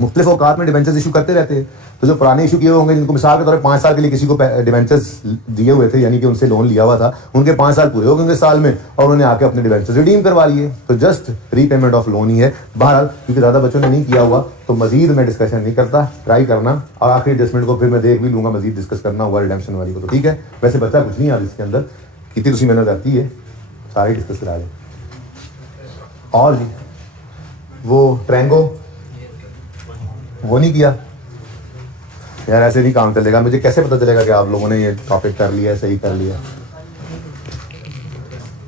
मुख्तलिफ औकात में डिवेंचर्स इशू करते रहते हैं, तो जो पुराने इशू किए हुए होंगे, जिनको मिसाल के तौर पर 5 साल के लिए किसी को डिवेंचर्स दिए हुए थे, यानी कि उनसे लोन लिया हुआ था, उनके 5 साल पूरे हो गए उनके साल में, और उन्होंने आके अपने डिवेंचर्स रिडीम करवा लिए, तो जस्ट रीपेमेंट ऑफ लोन ही है। बहरहाल क्योंकि ज़्यादा बच्चों ने नहीं किया हुआ, तो मजीद मैं डिस्कशन नहीं करता, ट्राई करना, और आखिरी एडजस्टमेंट को फिर मैं देख भी लूंगा, मजीद डिस्कस करना हुआ रिडेम्पशन वाली को, तो ठीक है। वैसे बच्चा कुछ नहीं है इसके अंदर, कितनी तुसी मेहनत आती है, सारे डिस्कस करा दें। और जी वो ट्रैंगो वो नहीं किया यार, ऐसे नहीं काम चलेगा। मुझे कैसे पता चलेगा कि आप लोगों ने ये टॉपिक कर लिया, सही कर लिया।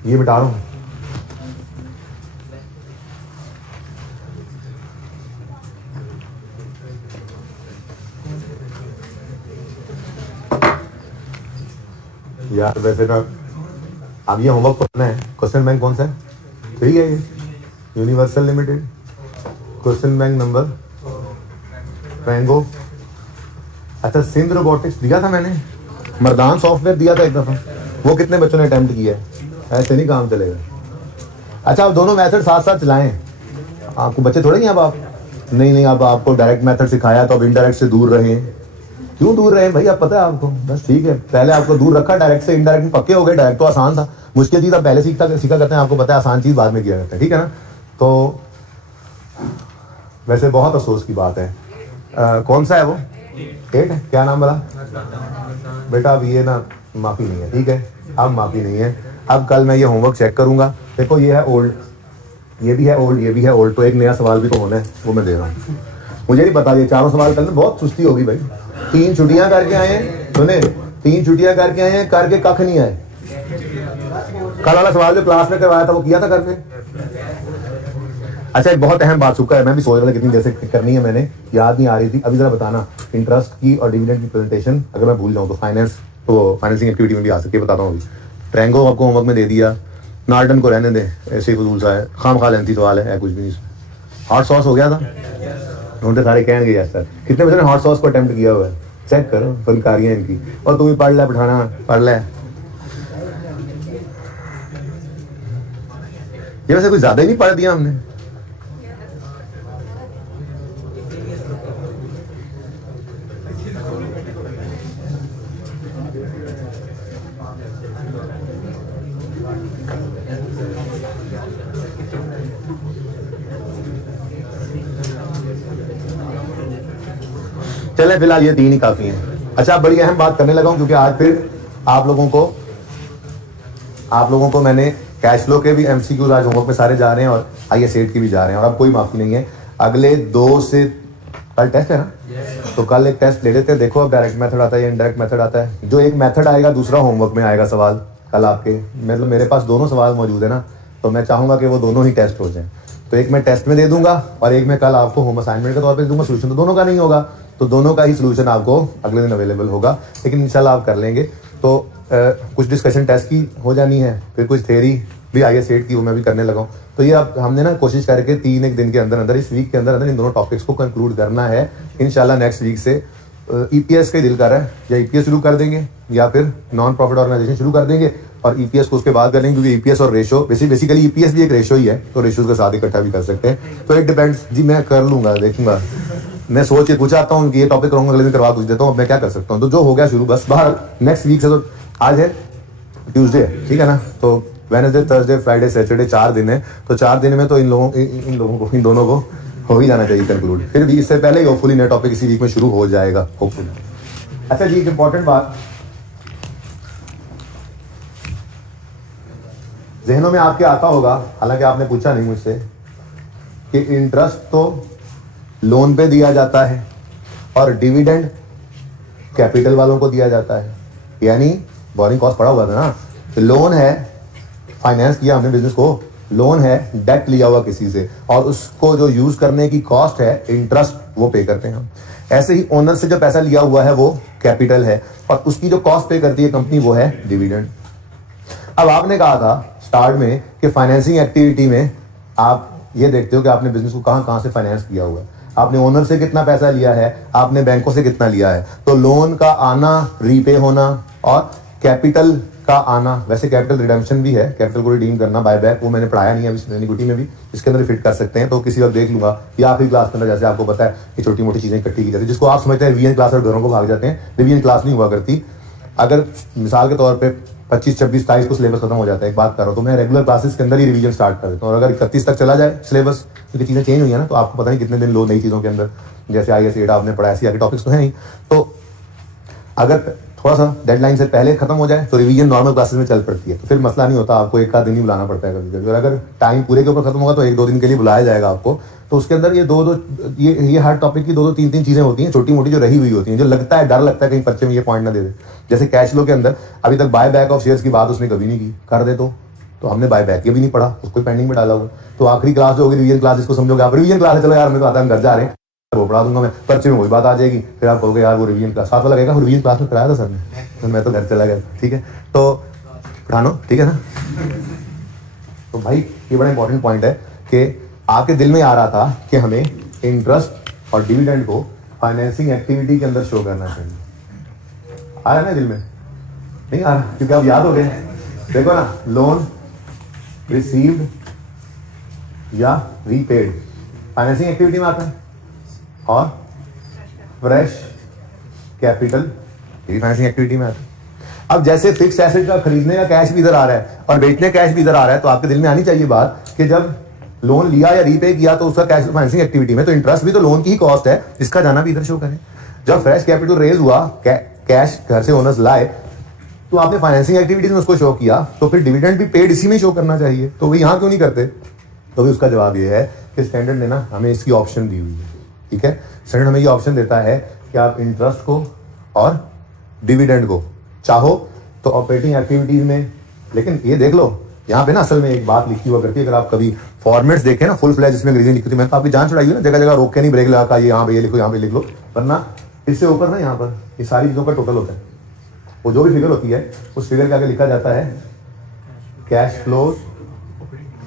ये मिटा रहा हूँ, यार वैसे ना अब ये होमवर्क पढ़ना है। क्वेश्चन बैंक कौन सा है, 3 है ये, Universal Limited. Question bank number ट्रैंगो। अच्छा, सिंध रोबोटिक्स दिया था मैंने, मर्दान सॉफ्टवेयर दिया था एक दफ़ा, वो कितने बच्चों ने अटेम्प्ट किया है, ऐसे नहीं काम चलेगा। अच्छा, आप दोनों मेथड साथ साथ चलाएं, आपको बच्चे थोड़े ही अब आप नहीं अब आपको डायरेक्ट मेथड सिखाया तो अब इनडायरेक्ट से दूर रहें। क्यों दूर रहे भाई, अब पता है आपको, बस ठीक है। पहले आपको दूर रखा डायरेक्ट से, इनडायरेक्ट में पक्के हो गए। डायरेक्ट तो आसान था, मुश्किल चीज़ आप पहले सीखा करते हैं, आपको पता है आसान चीज़ बाद में किया करते हैं, ठीक है ना। तो वैसे बहुत अफसोस की बात है। कौन सा है वो, 8 है, क्या नाम बोला बेटा। अब ये ना माफ़ी नहीं है, ठीक है, अब माफ़ी नहीं है। अब कल मैं ये होमवर्क चेक करूंगा। देखो ये है ओल्ड, ये भी है ओल्ड, ये भी है ओल्ड, तो एक नया सवाल भी तो होना है, वो मैं दे रहा हूँ। मुझे नहीं पता, ये चारों सवाल करने बहुत सुस्ती होगी भाई। 3 छुट्टियां करके आए हैं, सुने, 3 छुट्टियां करके आए हैं, करके कख नहीं आए। कल वाला सवाल जो क्लास में करवाया था वो किया था करके। अच्छा, एक बहुत अहम बात चुका है, मैं भी सोच रहा था कितनी देर से करनी है, मैंने याद नहीं आ रही थी। अभी जरा बताना, इंटरेस्ट की और डिविडेंड की प्रेजेंटेशन अगर मैं भूल जाऊँ तो फाइनेंसिंग एक्टिविटी में भी आ सकती है, बताता हूँ। अभी ट्रैंगो आपको होमवर्क में दे दिया, नार्टन को रहने दें, ऐसे ही फजूल सा है, खाम खा लेंथी सवाल है, कुछ भी नहीं। हॉट सॉस हो गया था, उन्होंने सारे कहेंगे यार सर कितने बच्चों ने हॉट सॉस को अटेम्प्ट किया हुआ है, चेक करो फनकारियाँ इनकी। और तू भी पढ़ ले, पठाना पढ़ ले। ये वैसे कुछ ज़्यादा ही नहीं पढ़ दिया हमने। चले फिलहाल ये 3 ही काफी हैं। अच्छा, बड़ी अहम बात करने लगा हूं, क्योंकि आज फिर आप लोगों को मैंने कैश फ्लो के भी एमसीक्यूज आज होमवर्क में सारे जा रहे हैं, और IS8 की भी जा रहे हैं, और अब कोई माफी नहीं है। अगले 2 से कल टेस्ट है ना, तो कल एक टेस्ट ले लेते हैं। देखो अब डायरेक्ट मेथड आता है या इनडायरेक्ट मेथड आता है। जो एक मेथड आएगा दूसरा होमवर्क में आएगा सवाल कल आपके, मतलब मेरे पास दोनों सवाल मौजूद है ना, तो मैं चाहूंगा कि वो दोनों ही टेस्ट हो जाएं। तो एक मैं टेस्ट में दे दूंगा और एक मैं कल आपको होम असाइनमेंट के तौर पर दूंगा। सोल्यूशन तो दोनों का नहीं होगा, तो दोनों का ही सोल्यूशन आपको अगले दिन अवेलेबल होगा, लेकिन इंशाल्लाह आप कर लेंगे। तो कुछ डिस्कशन टेस्ट की हो जानी है, फिर कुछ थ्योरी भी IS8 की वो मैं भी करने लगा हूँ। तो ये अब हमने ना कोशिश करके 3 दिन के अंदर इस वीक के अंदर इन दोनों टॉपिक्स को कंक्लूड करना है। इंशाल्लाह नेक्स्ट वीक से EPS का दिल कर रहा है, या EPS शुरू कर देंगे या फिर नॉन प्रॉफिट ऑर्गेनाइजेशन शुरू कर देंगे, और ईपीएस को उसके बाद कर लेंगे, क्योंकि ईपीएस और रेशो बेसिकली ईपीएस भी एक रेशो ही है, तो रेशोज के साथ इकट्ठा भी कर सकते हैं। तो इट डिपेंड्स जी, मैं कर लूंगा, देखूंगा, मैं सोच के पूछा आता हूँ कि ये टॉपिक करूँगा, अगले दिन करवा कुछ देता हूँ, अब मैं क्या कर सकता हूँ। तो जो हो गया शुरू, बस बाहर नेक्स्ट वीक से, तो आज है ट्यूसडे, ठीक है ना, तो वेडनेसडे, थर्सडे, फ्राइडे, सैटरडे 4 दिन है, तो 4 दिन में तो इन दोनों को हो ही जाना चाहिए कंक्लूड। फिर भी इससे पहले ही होपफुली नया टॉपिक इसी वीक में शुरू हो जाएगा, होपफुली। अच्छा जी, एक इंपॉर्टेंट बात जहनों में आपके आता होगा, हालांकि आपने पूछा नहीं मुझसे, कि इंटरेस्ट तो लोन पे दिया जाता है और डिविडेंड कैपिटल वालों को दिया जाता है, यानी बोरिंग कॉस्ट पड़ा हुआ था ना, तो लोन है, फाइनेंस किया हमने बिजनेस को, लोन है, डेट लिया हुआ किसी से, और उसको जो यूज करने की कॉस्ट है, इंटरेस्ट, वो पे करते हैं हम। ऐसे ही ओनर से जो पैसा लिया हुआ है वो कैपिटल है, और उसकी जो कॉस्ट पे करती है कंपनी वो है डिविडेंड। अब आपने कहा था स्टार्ट में कि फाइनेंसिंग एक्टिविटी में आप ये देखते हो कि आपने बिजनेस को कहां से फाइनेंस किया हुआ है, आपने ओनर से कितना पैसा लिया है, आपने बैंकों से कितना लिया है। तो लोन का आना, रीपे होना, और कैपिटल का आना, वैसे कैपिटल रिडेम्पशन भी है, कैपिटल को रिडीम करना, बाय बैक, वो मैंने पढ़ाया नहीं है अभी, इक्विटी में भी इसके अंदर फिट कर सकते हैं, तो किसी वक्त देख लूंगा, या आखिरी क्लास के अंदर, जैसे आपको पता है कि छोटी मोटी चीजें इकट्ठी की जाती है, जिसको आप समझते हैं रिवीजन क्लास और घरों को भाग जाते हैं, रिवीजन क्लास नहीं हुआ करती। अगर मिसाल के तौर पर 25, 26, 27 को सिलेबस खत्म हो जाता है, एक बात कर रहा हूँ, तो मैं रेगुलर क्लासेस के अंदर ही रिवीजन स्टार्ट कर देता हूँ, और अगर 31 तक चला जाए सिलेबस, क्योंकि चीज़ें चेंज हुई है ना, तो आपको पता नहीं कितने दिन लो नई चीज़ों के अंदर, जैसे IAS एडा आपने पढ़ा, ऐसी आगे टॉपिक्स तो है नहीं, तो अगर थोड़ा सा डेडलाइन से पहले खत्म हो जाए तो रिवीजन नॉर्मल क्लासेस में चल पड़ती है, तो फिर मसला नहीं होता, आपको एक आध दिन ही बुलाना पड़ता है कभी कभी, और अगर टाइम पूरे के ऊपर खत्म होगा तो 1-2 दिन के लिए बुलाया जाएगा आपको। तो उसके अंदर ये हर टॉपिक की 2-2, 3-3 चीजें होती हैं, छोटी मोटी जो रही हुई होती हैं, जो लगता है, डर लगता है कहीं पर्चे में ये पॉइंट ना दे दे। जैसे कैश फ्लो के अंदर अभी तक बाय बैक ऑफ शेयर्स की बात उसने कभी नहीं की, कर दे तो हमने बाय बैक ये भी नहीं पढ़ा, उसको पेंडिंग में डाला हुआ। तो आखिरी क्लास जो होगी रिवीजन क्लास, इसको समझोगे आप रिवीजन क्लास है, चलो यार मेरे को आता है, हम घर जा रहे हैं, वो पढ़ा दूंगा मैं, पर्चे में वही बात आ जाएगी, फिर आप कहोगे यार वो रिवीजन क्लास साथ वाला लगेगा, रिवीजन क्लास में कराया था सर ने, तो मैं तो घर चला गया, ठीक है, तो पढ़ानो, ठीक है ना। तो भाई ये बड़ा इंपॉर्टेंट पॉइंट है कि आपके दिल में आ रहा था कि हमें इंटरेस्ट और डिविडेंड को फाइनेंसिंग एक्टिविटी के अंदर शो करना चाहिए, आ रहा है ना दिल में? नहीं आ रहा, क्योंकि आप याद हो गए, देखो ना, लोन रिसीव्ड या रीपेड फाइनेंसिंग एक्टिविटी में आता है, और फ्रेश कैपिटल ये फाइनेंसिंग एक्टिविटी में आता है। अब जैसे फिक्स एसेट का खरीदने का कैश भी इधर आ रहा है और बेचने का कैश भी इधर आ रहा है, तो आपके दिल में आनी चाहिए बात कि जब लोन लिया या रीपे किया तो उसका कैश फाइनेंसिंग एक्टिविटी में, तो इंटरेस्ट भी तो लोन की ही कॉस्ट है, इसका जाना भी इधर शो करें। जब फ्रेश कैपिटल रेज हुआ, कैश घर से ओनर्स लाए, तो आपने फाइनेंसिंग एक्टिविटीज में उसको शो किया, तो फिर डिविडेंड भी पेड इसी में शो करना चाहिए, तो वो यहाँ क्यों नहीं करते? तो भी उसका जवाब ये है कि स्टैंडर्ड ने ना हमें इसकी ऑप्शन दी हुई है, ठीक है। स्टैंडर्ड हमें ये ऑप्शन देता है कि आप इंटरेस्ट को और डिविडेंड को चाहो तो ऑपरेटिंग एक्टिविटीज में, लेकिन ये देख लो यहाँ पे ना असल में एक बात लिखी हुआ करती है, अगर आप कभी फॉर्मेट्स देखें ना फुल फ्लैज, इसमें अंग्रेजी लिखी थी, मैंने तो आपकी जान चढ़ाई हुई ना, जगह जगह रोक के नहीं ब्रेक लगा का ये यहाँ पे ये लिखो, यहाँ पे लिख लो, वरना इससे ऊपर ना यहाँ पर ये सारी चीज़ों का टोटल होता है, वो जो भी फिगर होती है उस फिगर के आगे लिखा जाता है कैश फ्लोज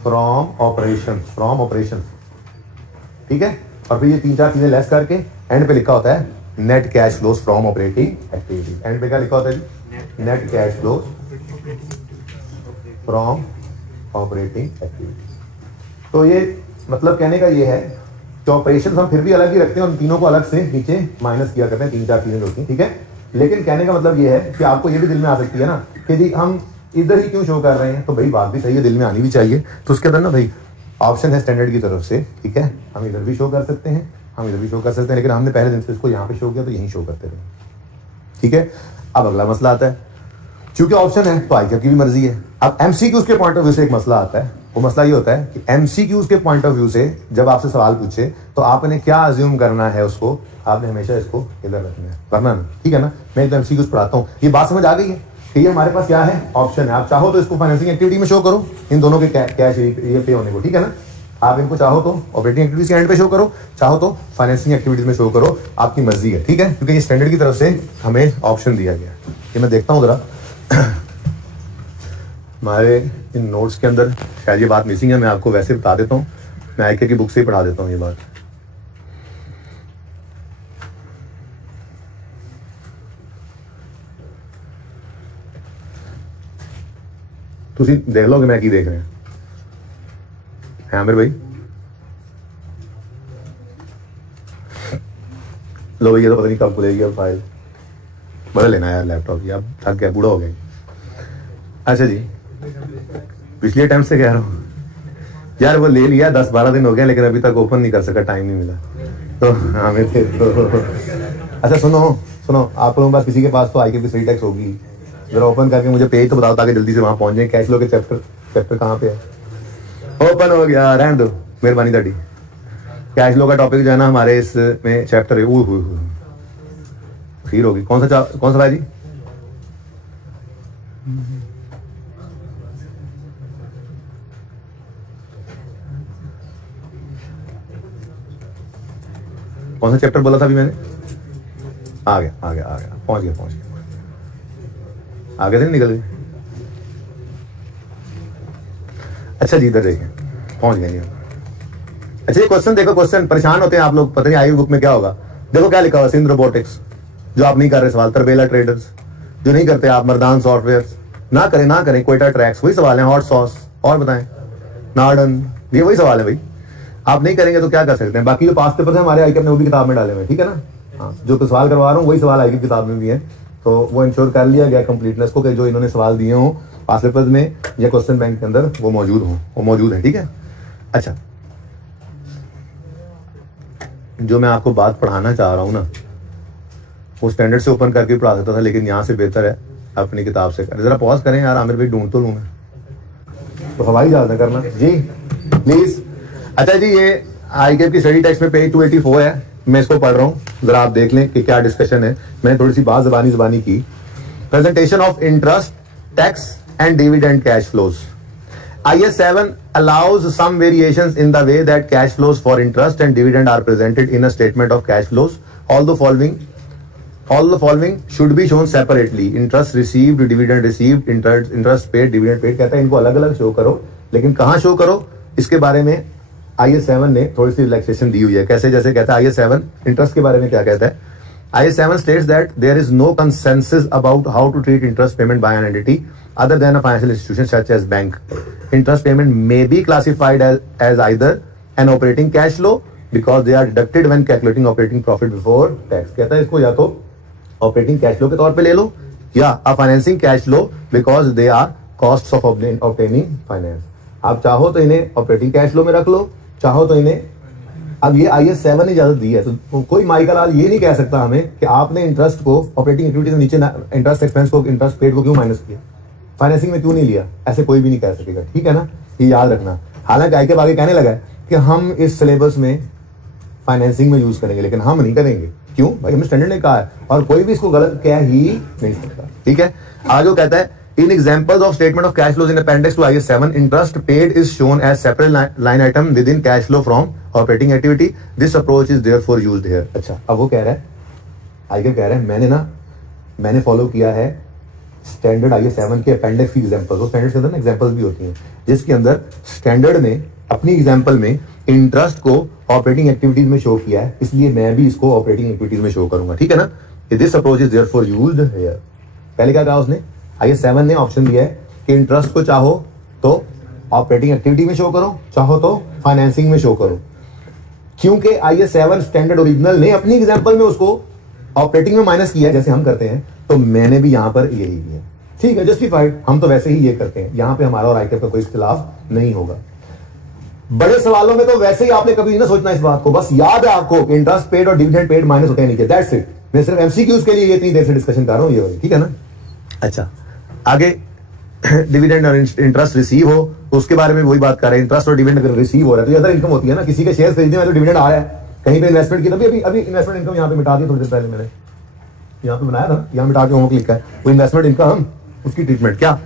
फ्रॉम ऑपरेशन, ठीक है। और फिर ये 3-4 चीजें लेस करके एंड पे लिखा होता है net cash flows from operating activity. And पे क्या लिखा होता है जी? Net cash flows from operating activity. तो ये मतलब कहने का ये है कि ऑपरेशन हम फिर भी अलग ही रखते हैं, उन तीनों को अलग से नीचे माइनस किया करते हैं, 3-4 चीजें होती हैं, ठीक है। लेकिन कहने का मतलब ये है कि आपको ये भी दिल में आ सकती है ना कि जी हम इधर ही क्यों शो कर रहे हैं, तो भाई बात भी सही है, दिल में आनी भी चाहिए। तो उसके अंदर ना भाई ऑप्शन है स्टैंडर्ड की तरफ से, ठीक है, हम इधर भी शो कर सकते हैं, हम इधर भी शो कर सकते हैं, लेकिन हमने पहले दिन से इसको यहाँ पे शो किया तो यहीं शो करते रहे, ठीक है। अब अगला मसला आता है, क्योंकि ऑप्शन है तो आई की भी मर्जी है। अब एमसीक्यूज के पॉइंट ऑफ व्यू से एक मसला आता है, वो मसला ये होता है कि एमसीक्यूज के पॉइंट ऑफ व्यू से जब आपसे सवाल पूछे तो आपने क्या अज्यूम करना है, उसको आपने हमेशा इसको इधर रखना है, वरना नहीं, ठीक है ना। मैं एक एमसीक्यूज पढ़ाता हूँ, ये बात समझ आ गई है कि ये हमारे पास क्या है, ऑप्शन है। आप चाहो तो इसको फाइनेंसिंग एक्टिविटी में शो करो, इन दोनों के कैश ये पे होने को, ठीक है ना। आप इनको चाहो तो ऑपरेटिंग एक्टिविटीज के एंड पे शो करो, चाहो तो फाइनेंसिंग एक्टिविटीज में शो करो, आपकी मर्जी है, ठीक है, क्योंकि ये स्टैंडर्ड की तरफ से हमें ऑप्शन दिया गया। ये मैं देखता हूँ जरा हमारे इन नोट्स के अंदर शायद ये बात मिसिंग है, मैं आपको वैसे बता देता हूँ, मैं आईके की बुक से ही पढ़ा देता हूँ ये बात। ਤੁਸੀਂ ਦੇਖ ਲਓ ਕਿ ਮੈਂ ਕੀ ਦੇਖ ਰਿਹਾ ਹੈ आमिर भाई। लो भैया, तो पता नहीं कब खुलेगी अब फाइल, बदल लेना यार लैपटॉप की, अब थक गया, बूढ़ा हो गया। अच्छा जी, पिछले अटेम्प्ट से कह रहा हूँ यार, वो ले लिया 10-12 दिन हो गया, लेकिन अभी तक ओपन नहीं कर सका, टाइम नहीं मिला। तो हाँ मेरे तो अच्छा सुनो आप लोगों के पास, किसी के पास तो आई के टैक्स होगी, जरा ओपन करके मुझे पेज तो बताओ ताकि जल्दी से वहाँ पहुँच जाए। कैश फ्लो के चैप्टर कहाँ पे है? ओपन हो गया, रहने दो, मेहरबानी ताड़ी। कैश फ्लो का टॉपिक जो है ना हमारे इसमें चैप्टर है, खीर होगी। कौन सा भाई जी? कौन सा चैप्टर बोला था अभी मैंने? आ गया, पहुंच गया। आगे से निकल गए। अच्छा जी, इधर देखें, पहुंच गए। अच्छा ये क्वेश्चन देखो, क्वेश्चन परेशान होते हैं आप लोग, पता नहीं आई बुक में क्या होगा। देखो क्या लिखा हुआ, सिंध रोबोटिक्स, जो आप नहीं कर रहे सवाल, तरबेला ट्रेडर्स जो नहीं करते आप, मर्दान सॉफ्टवेयर ना करें, कोयटा ट्रैक्स, वही सवाल है, हॉट सॉस, और बताएं, नार्डन, ये वही सवाल है भाई। आप नहीं करेंगे तो क्या कर सकते हैं। बाकी जो पास पेपर है हमारे आई ने वो भी किताब में डाले हुए, ठीक है ना। हाँ, जो तो सवाल करवा रहा हूँ वही सवाल आई की किताब में भी है, तो वो इंश्योर कर लिया गया कंप्लीटनेस को, कि जो इन्होंने सवाल दिए हों पास पेपर में या क्वेश्चन बैंक के अंदर वो मौजूद है, ठीक है। अच्छा, जो मैं आपको बात पढ़ाना चाह रहा हूँ ना, वो स्टैंडर्ड से ओपन करके पढ़ा सकता था, लेकिन यहाँ से बेहतर है अपनी किताब से करें। जरा पॉज करें यार, आमिर भाई ढूंढ तो लूँ मैं, तो हवाई जहाज में करना जी प्लीज। अच्छा जी, ये आईकेएफ की स्टडी टेक्स्ट में पेज 284 है, मैं इसको पढ़ रहा हूँ, जरा आप देख लें कि क्या डिस्कशन है। मैंने थोड़ी सी बात जबानी की। Presentation of interest, tax and dividend cash flows. IS 7 allows some variations in the way that cash flows for interest and dividend are presented in a statement of cash flows. All the following should be shown separately. Interest received, dividend received, interest paid, dividend paid। कहता है इनको अलग अलग show करो, लेकिन कहाँ show करो इसके बारे में IS 7 ने थोड़ी सी रिलैक्सेशन दी हुई है। कैसे? जैसे कहता है IS 7 इंटरेस्ट के बारे में क्या कहता है, IS 7 states that there is no consensus about how to treat interest payment by an entity other than a financial institution such as bank. Interest payment may be classified as either an operating cash flow because they are deducted when calculating operating profit before tax। कहता है इसको या तो operating cash flow के तौर पे ले लो, या a financing cash flow because they are costs of obtaining finance. आप चाहो तो इन्हें ऑपरेटिंग कैश फ्लो में रख लो, चाहो तो इन्हें, अब ये IS 7 ने इजाजत दी है, तो कोई माइकल लाल ये नहीं कह सकता हमें कि आपने इंटरेस्ट को ऑपरेटिंग एक्टिविटी से नीचे, इंटरेस्ट एक्सपेंस को, इंटरेस्ट पेड को क्यों माइनस किया, फाइनेंसिंग में क्यों नहीं लिया, ऐसे कोई भी नहीं कह सकेगा, ठीक है ना, ये याद रखना। हालांकि आईकेएफ आगे कहने लगा है कि हम इस सिलेबस में फाइनेंसिंग में यूज करेंगे, लेकिन हम नहीं करेंगे। क्यों भाई? हमें स्टैंडर्ड ने कहा है और कोई भी इसको गलत कह ही नहीं सकता, ठीक है। आगे वो कहता है in examples of statement of cash flows in appendix two IS 7 interest paid is shown as separate line item within cash flow from operating activity. This approach is therefore used here. अच्छा, अब वो कह रहा है, आईकेएफ कह रहा है मैंने फॉलो किया है स्टैंडर्ड IS 7 के अपेंडिक्स की एग्जांपल्स। वो स्टैंडर्ड के अंदर एग्जांपल्स भी होती हैं, जिसके अंदर स्टैंडर्ड ने अपनी एग्जांपल में इंटरेस्ट को ऑपरेटिंग एक्टिविटीज में शो किया है, इसलिए मैं भी इसको ऑपरेटिंग एक्टिविटीज में शो करूंगा, ठीक है ना। This approach is therefore used here. पहले क्या कहा उसने, IS 7 ने ऑप्शन दिया है कि इंटरेस्ट को चाहो तो ऑपरेटिंग एक्टिविटी में शो करो, चाहो तो फाइनेंसिंग में शो करो। क्योंकि IS 7 स्टैंडर्ड ओरिजिनल ने अपनी एग्जांपल में उसको ऑपरेटिंग में माइनस किया जैसे हम करते हैं, तो मैंने भी यहां पर यही किया, ठीक है, जस्टिफाइड। हम तो वैसे ही ये करते हैं, यहां पे हमारा और आईकेएफ का कोई इख्तिलाफ नहीं होगा। बड़े सवालों में तो वैसे ही आपने कभी नहीं ना सोचना इस बात को, बस याद है आपको इंटरेस्ट पेड और डिविडेंड पेड माइनस होते हैं नीचे, दैट्स इट। मैं सिर्फ MCQs के लिए ये इतनी देर से डिस्कशन कर रहा हूं, ये ठीक है ना। अच्छा, आगे डिविडेंड और इंटरेस्ट रिसीव हो, उसके बारे में वही बात कर रहे हैं। इंटरेस्ट और डिविडेंड अगर रिसीव हो रहा है तो अदर इनकम होती है ना, किसी के शेयर खरीदने में तो डिविडेंड आ रहा है, कहीं पे इन्वेस्टमेंट की, तभी अभी इन्वेस्टमेंट इनकम यहाँ पे मिटा दिया थोड़ी देर पहले, मैंने यहाँ पे बनाया था, यहाँ मिटा के होमवर्क लिखा है, वो इन्वेस्टमेंट इनकम, उसकी ट्रीटमेंट क्या,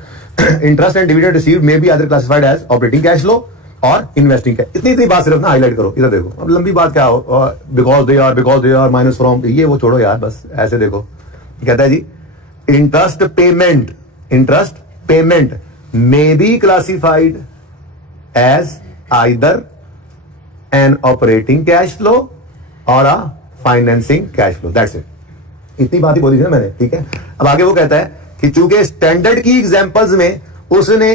interest and dividend received may be other classified as operating cash flow और इन्वेस्टिंग कैश। इतनी बात सिर्फ ना हाईलाइट करो, इधर देखो, अब लंबी बात क्या हो, because they are minus from, ये वो छोड़ो यार, बस ऐसे देखो। कहता है जी interest payment may be classified as either an operating cash flow और a financing cash flow, that's it. इतनी बात ही बोली थी ना मैंने, ठीक है। अब आगे वो कहता है कि चूंकि स्टैंडर्ड की एग्जांपल्स में उसने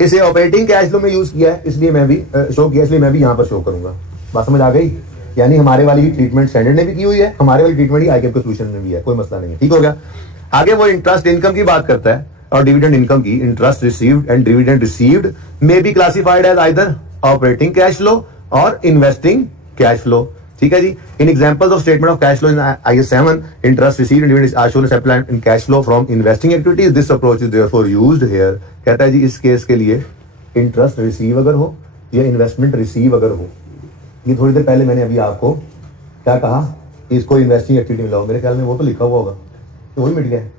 इसे ऑपरेटिंग कैश फ्लो में यूज किया है, इसलिए मैं भी शो किया, इसलिए मैं भी यहां पर शो करूंगा। बात समझ आ गई? यानी हमारे वाली ही ट्रीटमेंट स्टैंडर्ड ने भी की हुई है, हमारे वाली ट्रीटमेंट ही आईकेएफ के सॉल्यूशन में भी है, कोई मसला नहीं है। ठीक हो गया? आगे वो इंटरेस्ट इनकम की बात करता है और डिविडेंड इनकम की। Interest received and dividend received may be classified as either operating cash flow और इन्वेस्टिंग कैश फ्लो। ठीक है जी। In examples of statement of cash flow in IAS 7, interest received and dividend are shown as applied in cash flow from investing activities. This approach is therefore used here. कहता है जी इस case के लिए interest receive अगर हो या investment receive अगर हो, ये थोड़ी देर पहले मैंने अभी आपको क्या कहा, इसको इन्वेस्टिंग एक्टिविटी में लाओ, मेरे ख्याल में वो तो लिखा हुआ होगा, तो वही मिट गया है,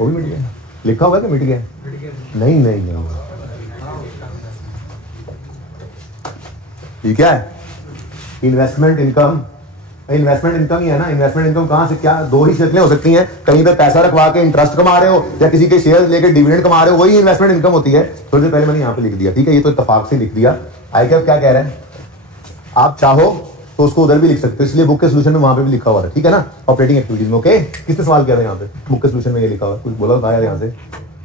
वो भी मिट गया है, लिखा हुआ है कि मिट गया है? नहीं नहीं नहीं, ये क्या है? Investment income. इन्वेस्टमेंट इनकम ही है ना। इन्वेस्टमेंट इनकम कहां से, क्या दो ही शक्लें हो सकती हैं, कहीं पे पैसा रखवा के इंटरेस्ट कमा रहे हो या किसी के शेयर लेके डिविडेंड कमा रहे हो, वही इन्वेस्टमेंट इनकम होती है। थोड़ी देर पहले मैंने यहाँ पे लिख दिया, ठीक है, ये तो इत्तेफाक से लिख दिया। आईकेएफ क्या कह रहा है, आप चाहो तो उसको उधर भी लिख सकते हो, इसलिए बुक के सोल्यूशन में वहां पे भी लिखा हुआ है, ठीक है ना, ऑपरेटिंग एक्टिविटीज में। ओके, किसने सवाल किया था यहाँ पे? बुक के सोल्यूशन में ये लिखा हुआ है, कुछ बोला था यहाँ से?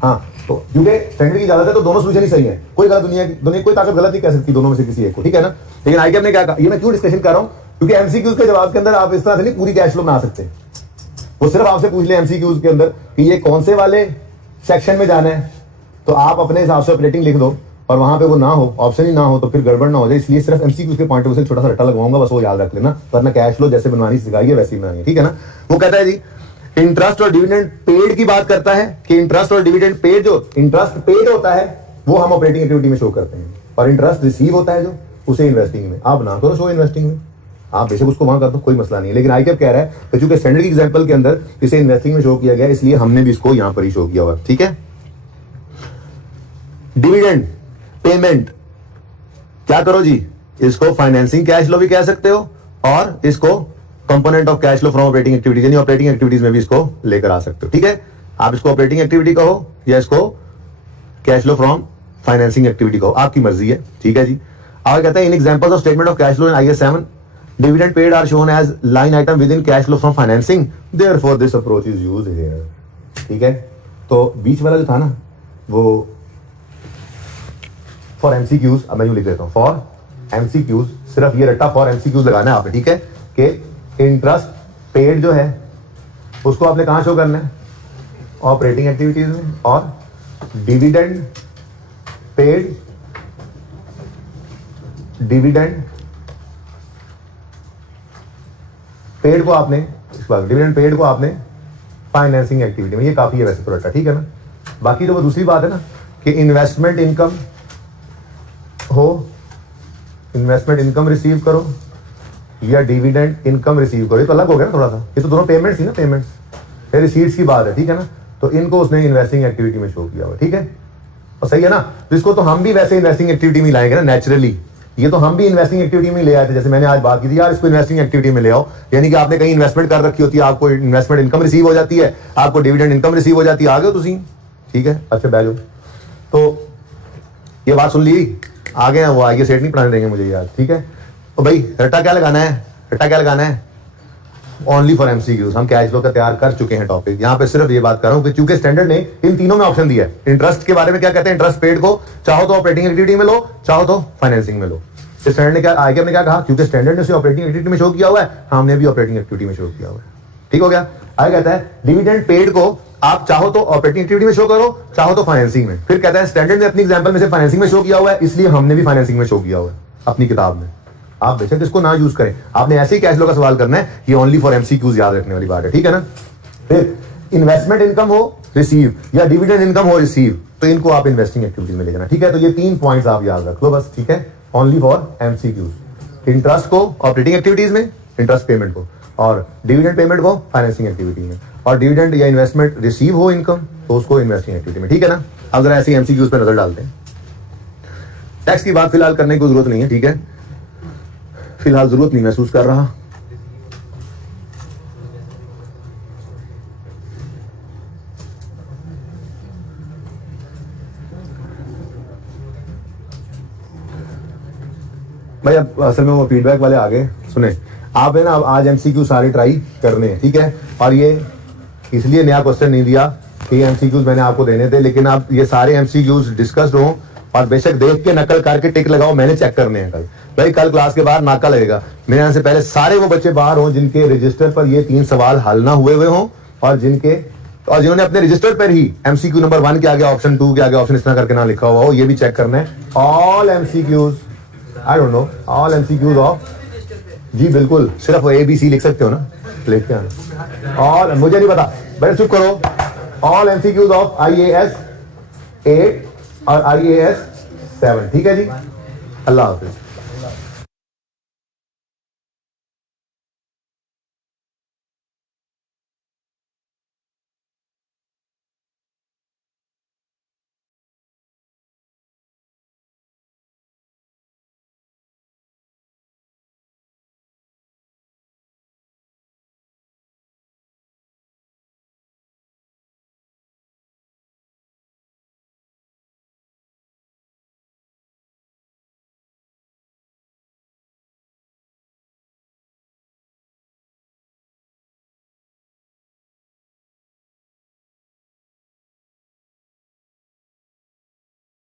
हाँ, तो क्योंकि स्टैंडर्ड की इजाजत है तो दोनों सोल्यूशन ही सही है, कोई गलत दुनिया कोई ताकत गलत नहीं कह सकती दोनों में से किसी एक को, ठीक है ना। लेकिन आईकेएफ ने क्या कहा, ये मैं क्यों डिस्कशन कर रहा हूँ, क्योंकि एमसीक्यूज के जवाब के अंदर आप इस तरह से नहीं पूरी कैश फ्लो बना सकते। वो सिर्फ आपसे पूछ ले एमसीक्यूज के अंदर कि ये कौन से वाले सेक्शन में जाना है, तो आप अपने हिसाब से ऑपरेटिंग लिख दो और वहां पे वो ना हो, ऑप्शन ही ना हो, तो फिर गड़बड़ ना हो जाए। इसलिए सिर्फ एमसीक्यूज के पॉइंट ऑफ व्यू से छोटा सा रट्टा लगवाऊंगा, बस वो याद रख लेना, वरना कैश फ्लो जैसे बनवानी सिखाई है वैसे ही बनानी है, ठीक है ना। वो कहता है जी इंटरेस्ट और डिविडेंड पेड की बात करता है कि इंटरेस्ट और डिविडेंड पेड, जो इंटरेस्ट पेड होता है वो हम ऑपरेटिंग एक्टिविटी में शो करते हैं, और इंटरेस्ट रिसीव होता है जो, उसे इन्वेस्टिंग में। आप ना करो शो इन्वेस्टिंग में, आप बेशक उसको वहां कर दो, कोई मसला नहीं है। लेकिन आईकेएफ कह रहा है कि चूंकि स्टैंडर्ड की एग्जांपल के अंदर इसे इन्वेस्टिंग में शो किया गया, इसलिए हमने भी इसको यहां पर ही शो किया हुआ, ठीक है। डिविडेंड पेमेंट क्या करो जी, इसको फाइनेंसिंग कैश फ्लो भी कह सकते हो और इसको component of cash flow from operating activities, यानी ऑपरेटिंग एक्टिविटीज में भी इसको लेकर आ सकते हो, ठीक है। आप इसको ऑपरेटिंग एक्टिविटी कहो या इसको cash flow from financing activity कहो, आपकी मर्जी है, ठीक है जी। आगे कहता है in examples of statement of cash flow in IAS 7, dividend paid are shown as line item within cash flow from financing, therefore this approach is used here, ठीक है। तो बीच वाला जो था ना वो फॉर एमसीक्यूज, अब मैं यूं लिख देता हूं फॉर एमसीक्यूज, सिर्फ ये रट्टा फॉर एमसीक्यूज लगाना है आपने, ठीक है, कि इंटरेस्ट पेड जो है उसको आपने कहां शो करना है, ऑपरेटिंग एक्टिविटीज में, और डिविडेंड पेड, डिविडेंड पेड को आपने, इस बार डिविडेंड पेड को आपने फाइनेंसिंग एक्टिविटी में, ये काफी है वैसे प्रोडक्ट, ठीक है ना। बाकी तो वो दूसरी बात है ना कि इन्वेस्टमेंट इनकम हो, इन्वेस्टमेंट इनकम रिसीव करो या डिविडेंड इनकम रिसीव करो, ये तो अलग हो गया ना थोड़ा सा, ये तो दोनों पेमेंट्स ही ना, पेमेंट्स ये रिसीट्स की बात है, ठीक है ना। तो इनको उसने इन्वेस्टिंग एक्टिविटी में शो किया हुआ, ठीक है, और सही है ना। तो इसको तो हम भी वैसे इन्वेस्टिंग एक्टिविटी में लाएंगे ना नेचुरली, ये तो हम भी इन्वेस्टिंग एक्टिविटी में ले आए थे, जैसे मैंने आज बात की थी यार इसको इन्वेस्टिंग एक्टिविटी में ले आओ, यानी कि आपने कहीं इन्वेस्टमेंट कर रखी होती है, आपको इन्वेस्टमेंट इनकम रिसीव हो जाती है, आपको डिविडेंड इनकम रिसीव हो जाती है, आ गए तुसी, ठीक है, अच्छा बैठो। तो ये बात सुन ली, आ गए हैं वो, आगे सेट नहीं पढ़ाने देंगे मुझे यार, ठीक है। तो भाई रट्टा क्या लगाना है, रट्टा क्या लगाना है, ओनली फॉर एमसीक्यूज। हम कैश फ्लो का तैयार कर चुके हैं टॉपिक, यहाँ पे सिर्फ ये बात कर रहा हूँ कि चूंकि स्टैंडर्ड ने इन तीनों में ऑप्शन दिया है। इंटरेस्ट के बारे में क्या कहते हैं, इंटरेस्ट पेड को चाहो तो ऑपरेटिंग एक्टिविटी में लो, चाहो तो फाइनेंसिंग में लो। स्टैंडर्ड ने क्या, आईकेएफ ने क्या कहा, क्योंकि स्टैंडर्ड ने उसे ऑपरेटिंग एक्टिविटी में शो किया हुआ है, हमने भी ऑपरेटिंग एक्टिविटी में शो किया हुआ है, ठीक हो गया। आगे कहता है डिविडेंड पेड को आप चाहो तो ऑपरेटिंग एक्टिविटी में शो करो, चाहो तो फाइनेंसिंग में। फिर कहता है स्टैंडर्ड ने अपनी एग्जांपल में से फाइनेंसिंग में शो किया हुआ है, इसलिए हमने भी फाइनेंसिंग में शो किया हुआ है अपनी किताब में। आप बेशक इसको ना यूज करें, आपने ऐसे ही कैश फ्लो का सवाल करना है, ये ओनली फॉर एमसीक्यूज याद रखने वाली बात है, ठीक है ना। फिर इन्वेस्टमेंट इनकम हो रिसीव या डिविडेंड इनकम हो रिसीव, तो इनको आप इन्वेस्टिंग एक्टिविटीज में ले जाना, ठीक है। तो ये 3 पॉइंट्स आप याद रख लो बस, ठीक है, ओनली फॉर एमसीक्यूज। इंटरेस्ट को ऑपरेटिंग एक्टिविटीज में, इंटरेस्ट पेमेंट को, और डिविडेंड पेमेंट को फाइनेंसिंग एक्टिविटी में, और डिविडेंड या इन्वेस्टमेंट रिसीव हो इनकम तो उसको इन्वेस्टिंग एक्टिविटी में, ठीक है ना। अब जरा ऐसे एमसीक्यूज पे नजर डालते हैं। टैक्स की बात फिलहाल करने की जरूरत नहीं है, ठीक है, फिलहाल जरूरत नहीं महसूस कर रहा। भाई अब असल में वो फीडबैक वाले आ गए, सुने आप है ना, अब आज एमसीक्यू सारे ट्राई करने हैं, ठीक है। और ये इसलिए नया क्वेश्चन नहीं दिया कि एमसीक्यूज मैंने आपको देने थे, लेकिन अब ये सारे एमसीक्यूज डिस्कस्ड हो और बेशक देख के नकल करके टिक लगाओ, मैंने चेक करने हैं कल भाई। कल क्लास के बाद नाका लगेगा। मेरे यहाँ से पहले सारे वो बच्चे बाहर हों जिनके रजिस्टर पर ये 3 सवाल हल ना हुए हों और जिन्होंने अपने रजिस्टर पर ही MCQ नंबर 1 के आगे ऑप्शन 2 के आगे ऑप्शन इस तरह करके ना लिखा हुआ हो, ये भी चेक करना है। All MCQs, I don't know, all MCQs of, जी बिल्कुल, सिर्फ ABC लिख सकते हो ना, लिख के आना। और मुझे नहीं पता, बेटा चुप करो। ऑल MCQs ऑफ IAS 8 और IAS 7, ठीक है जी। अल्लाह हाफिज।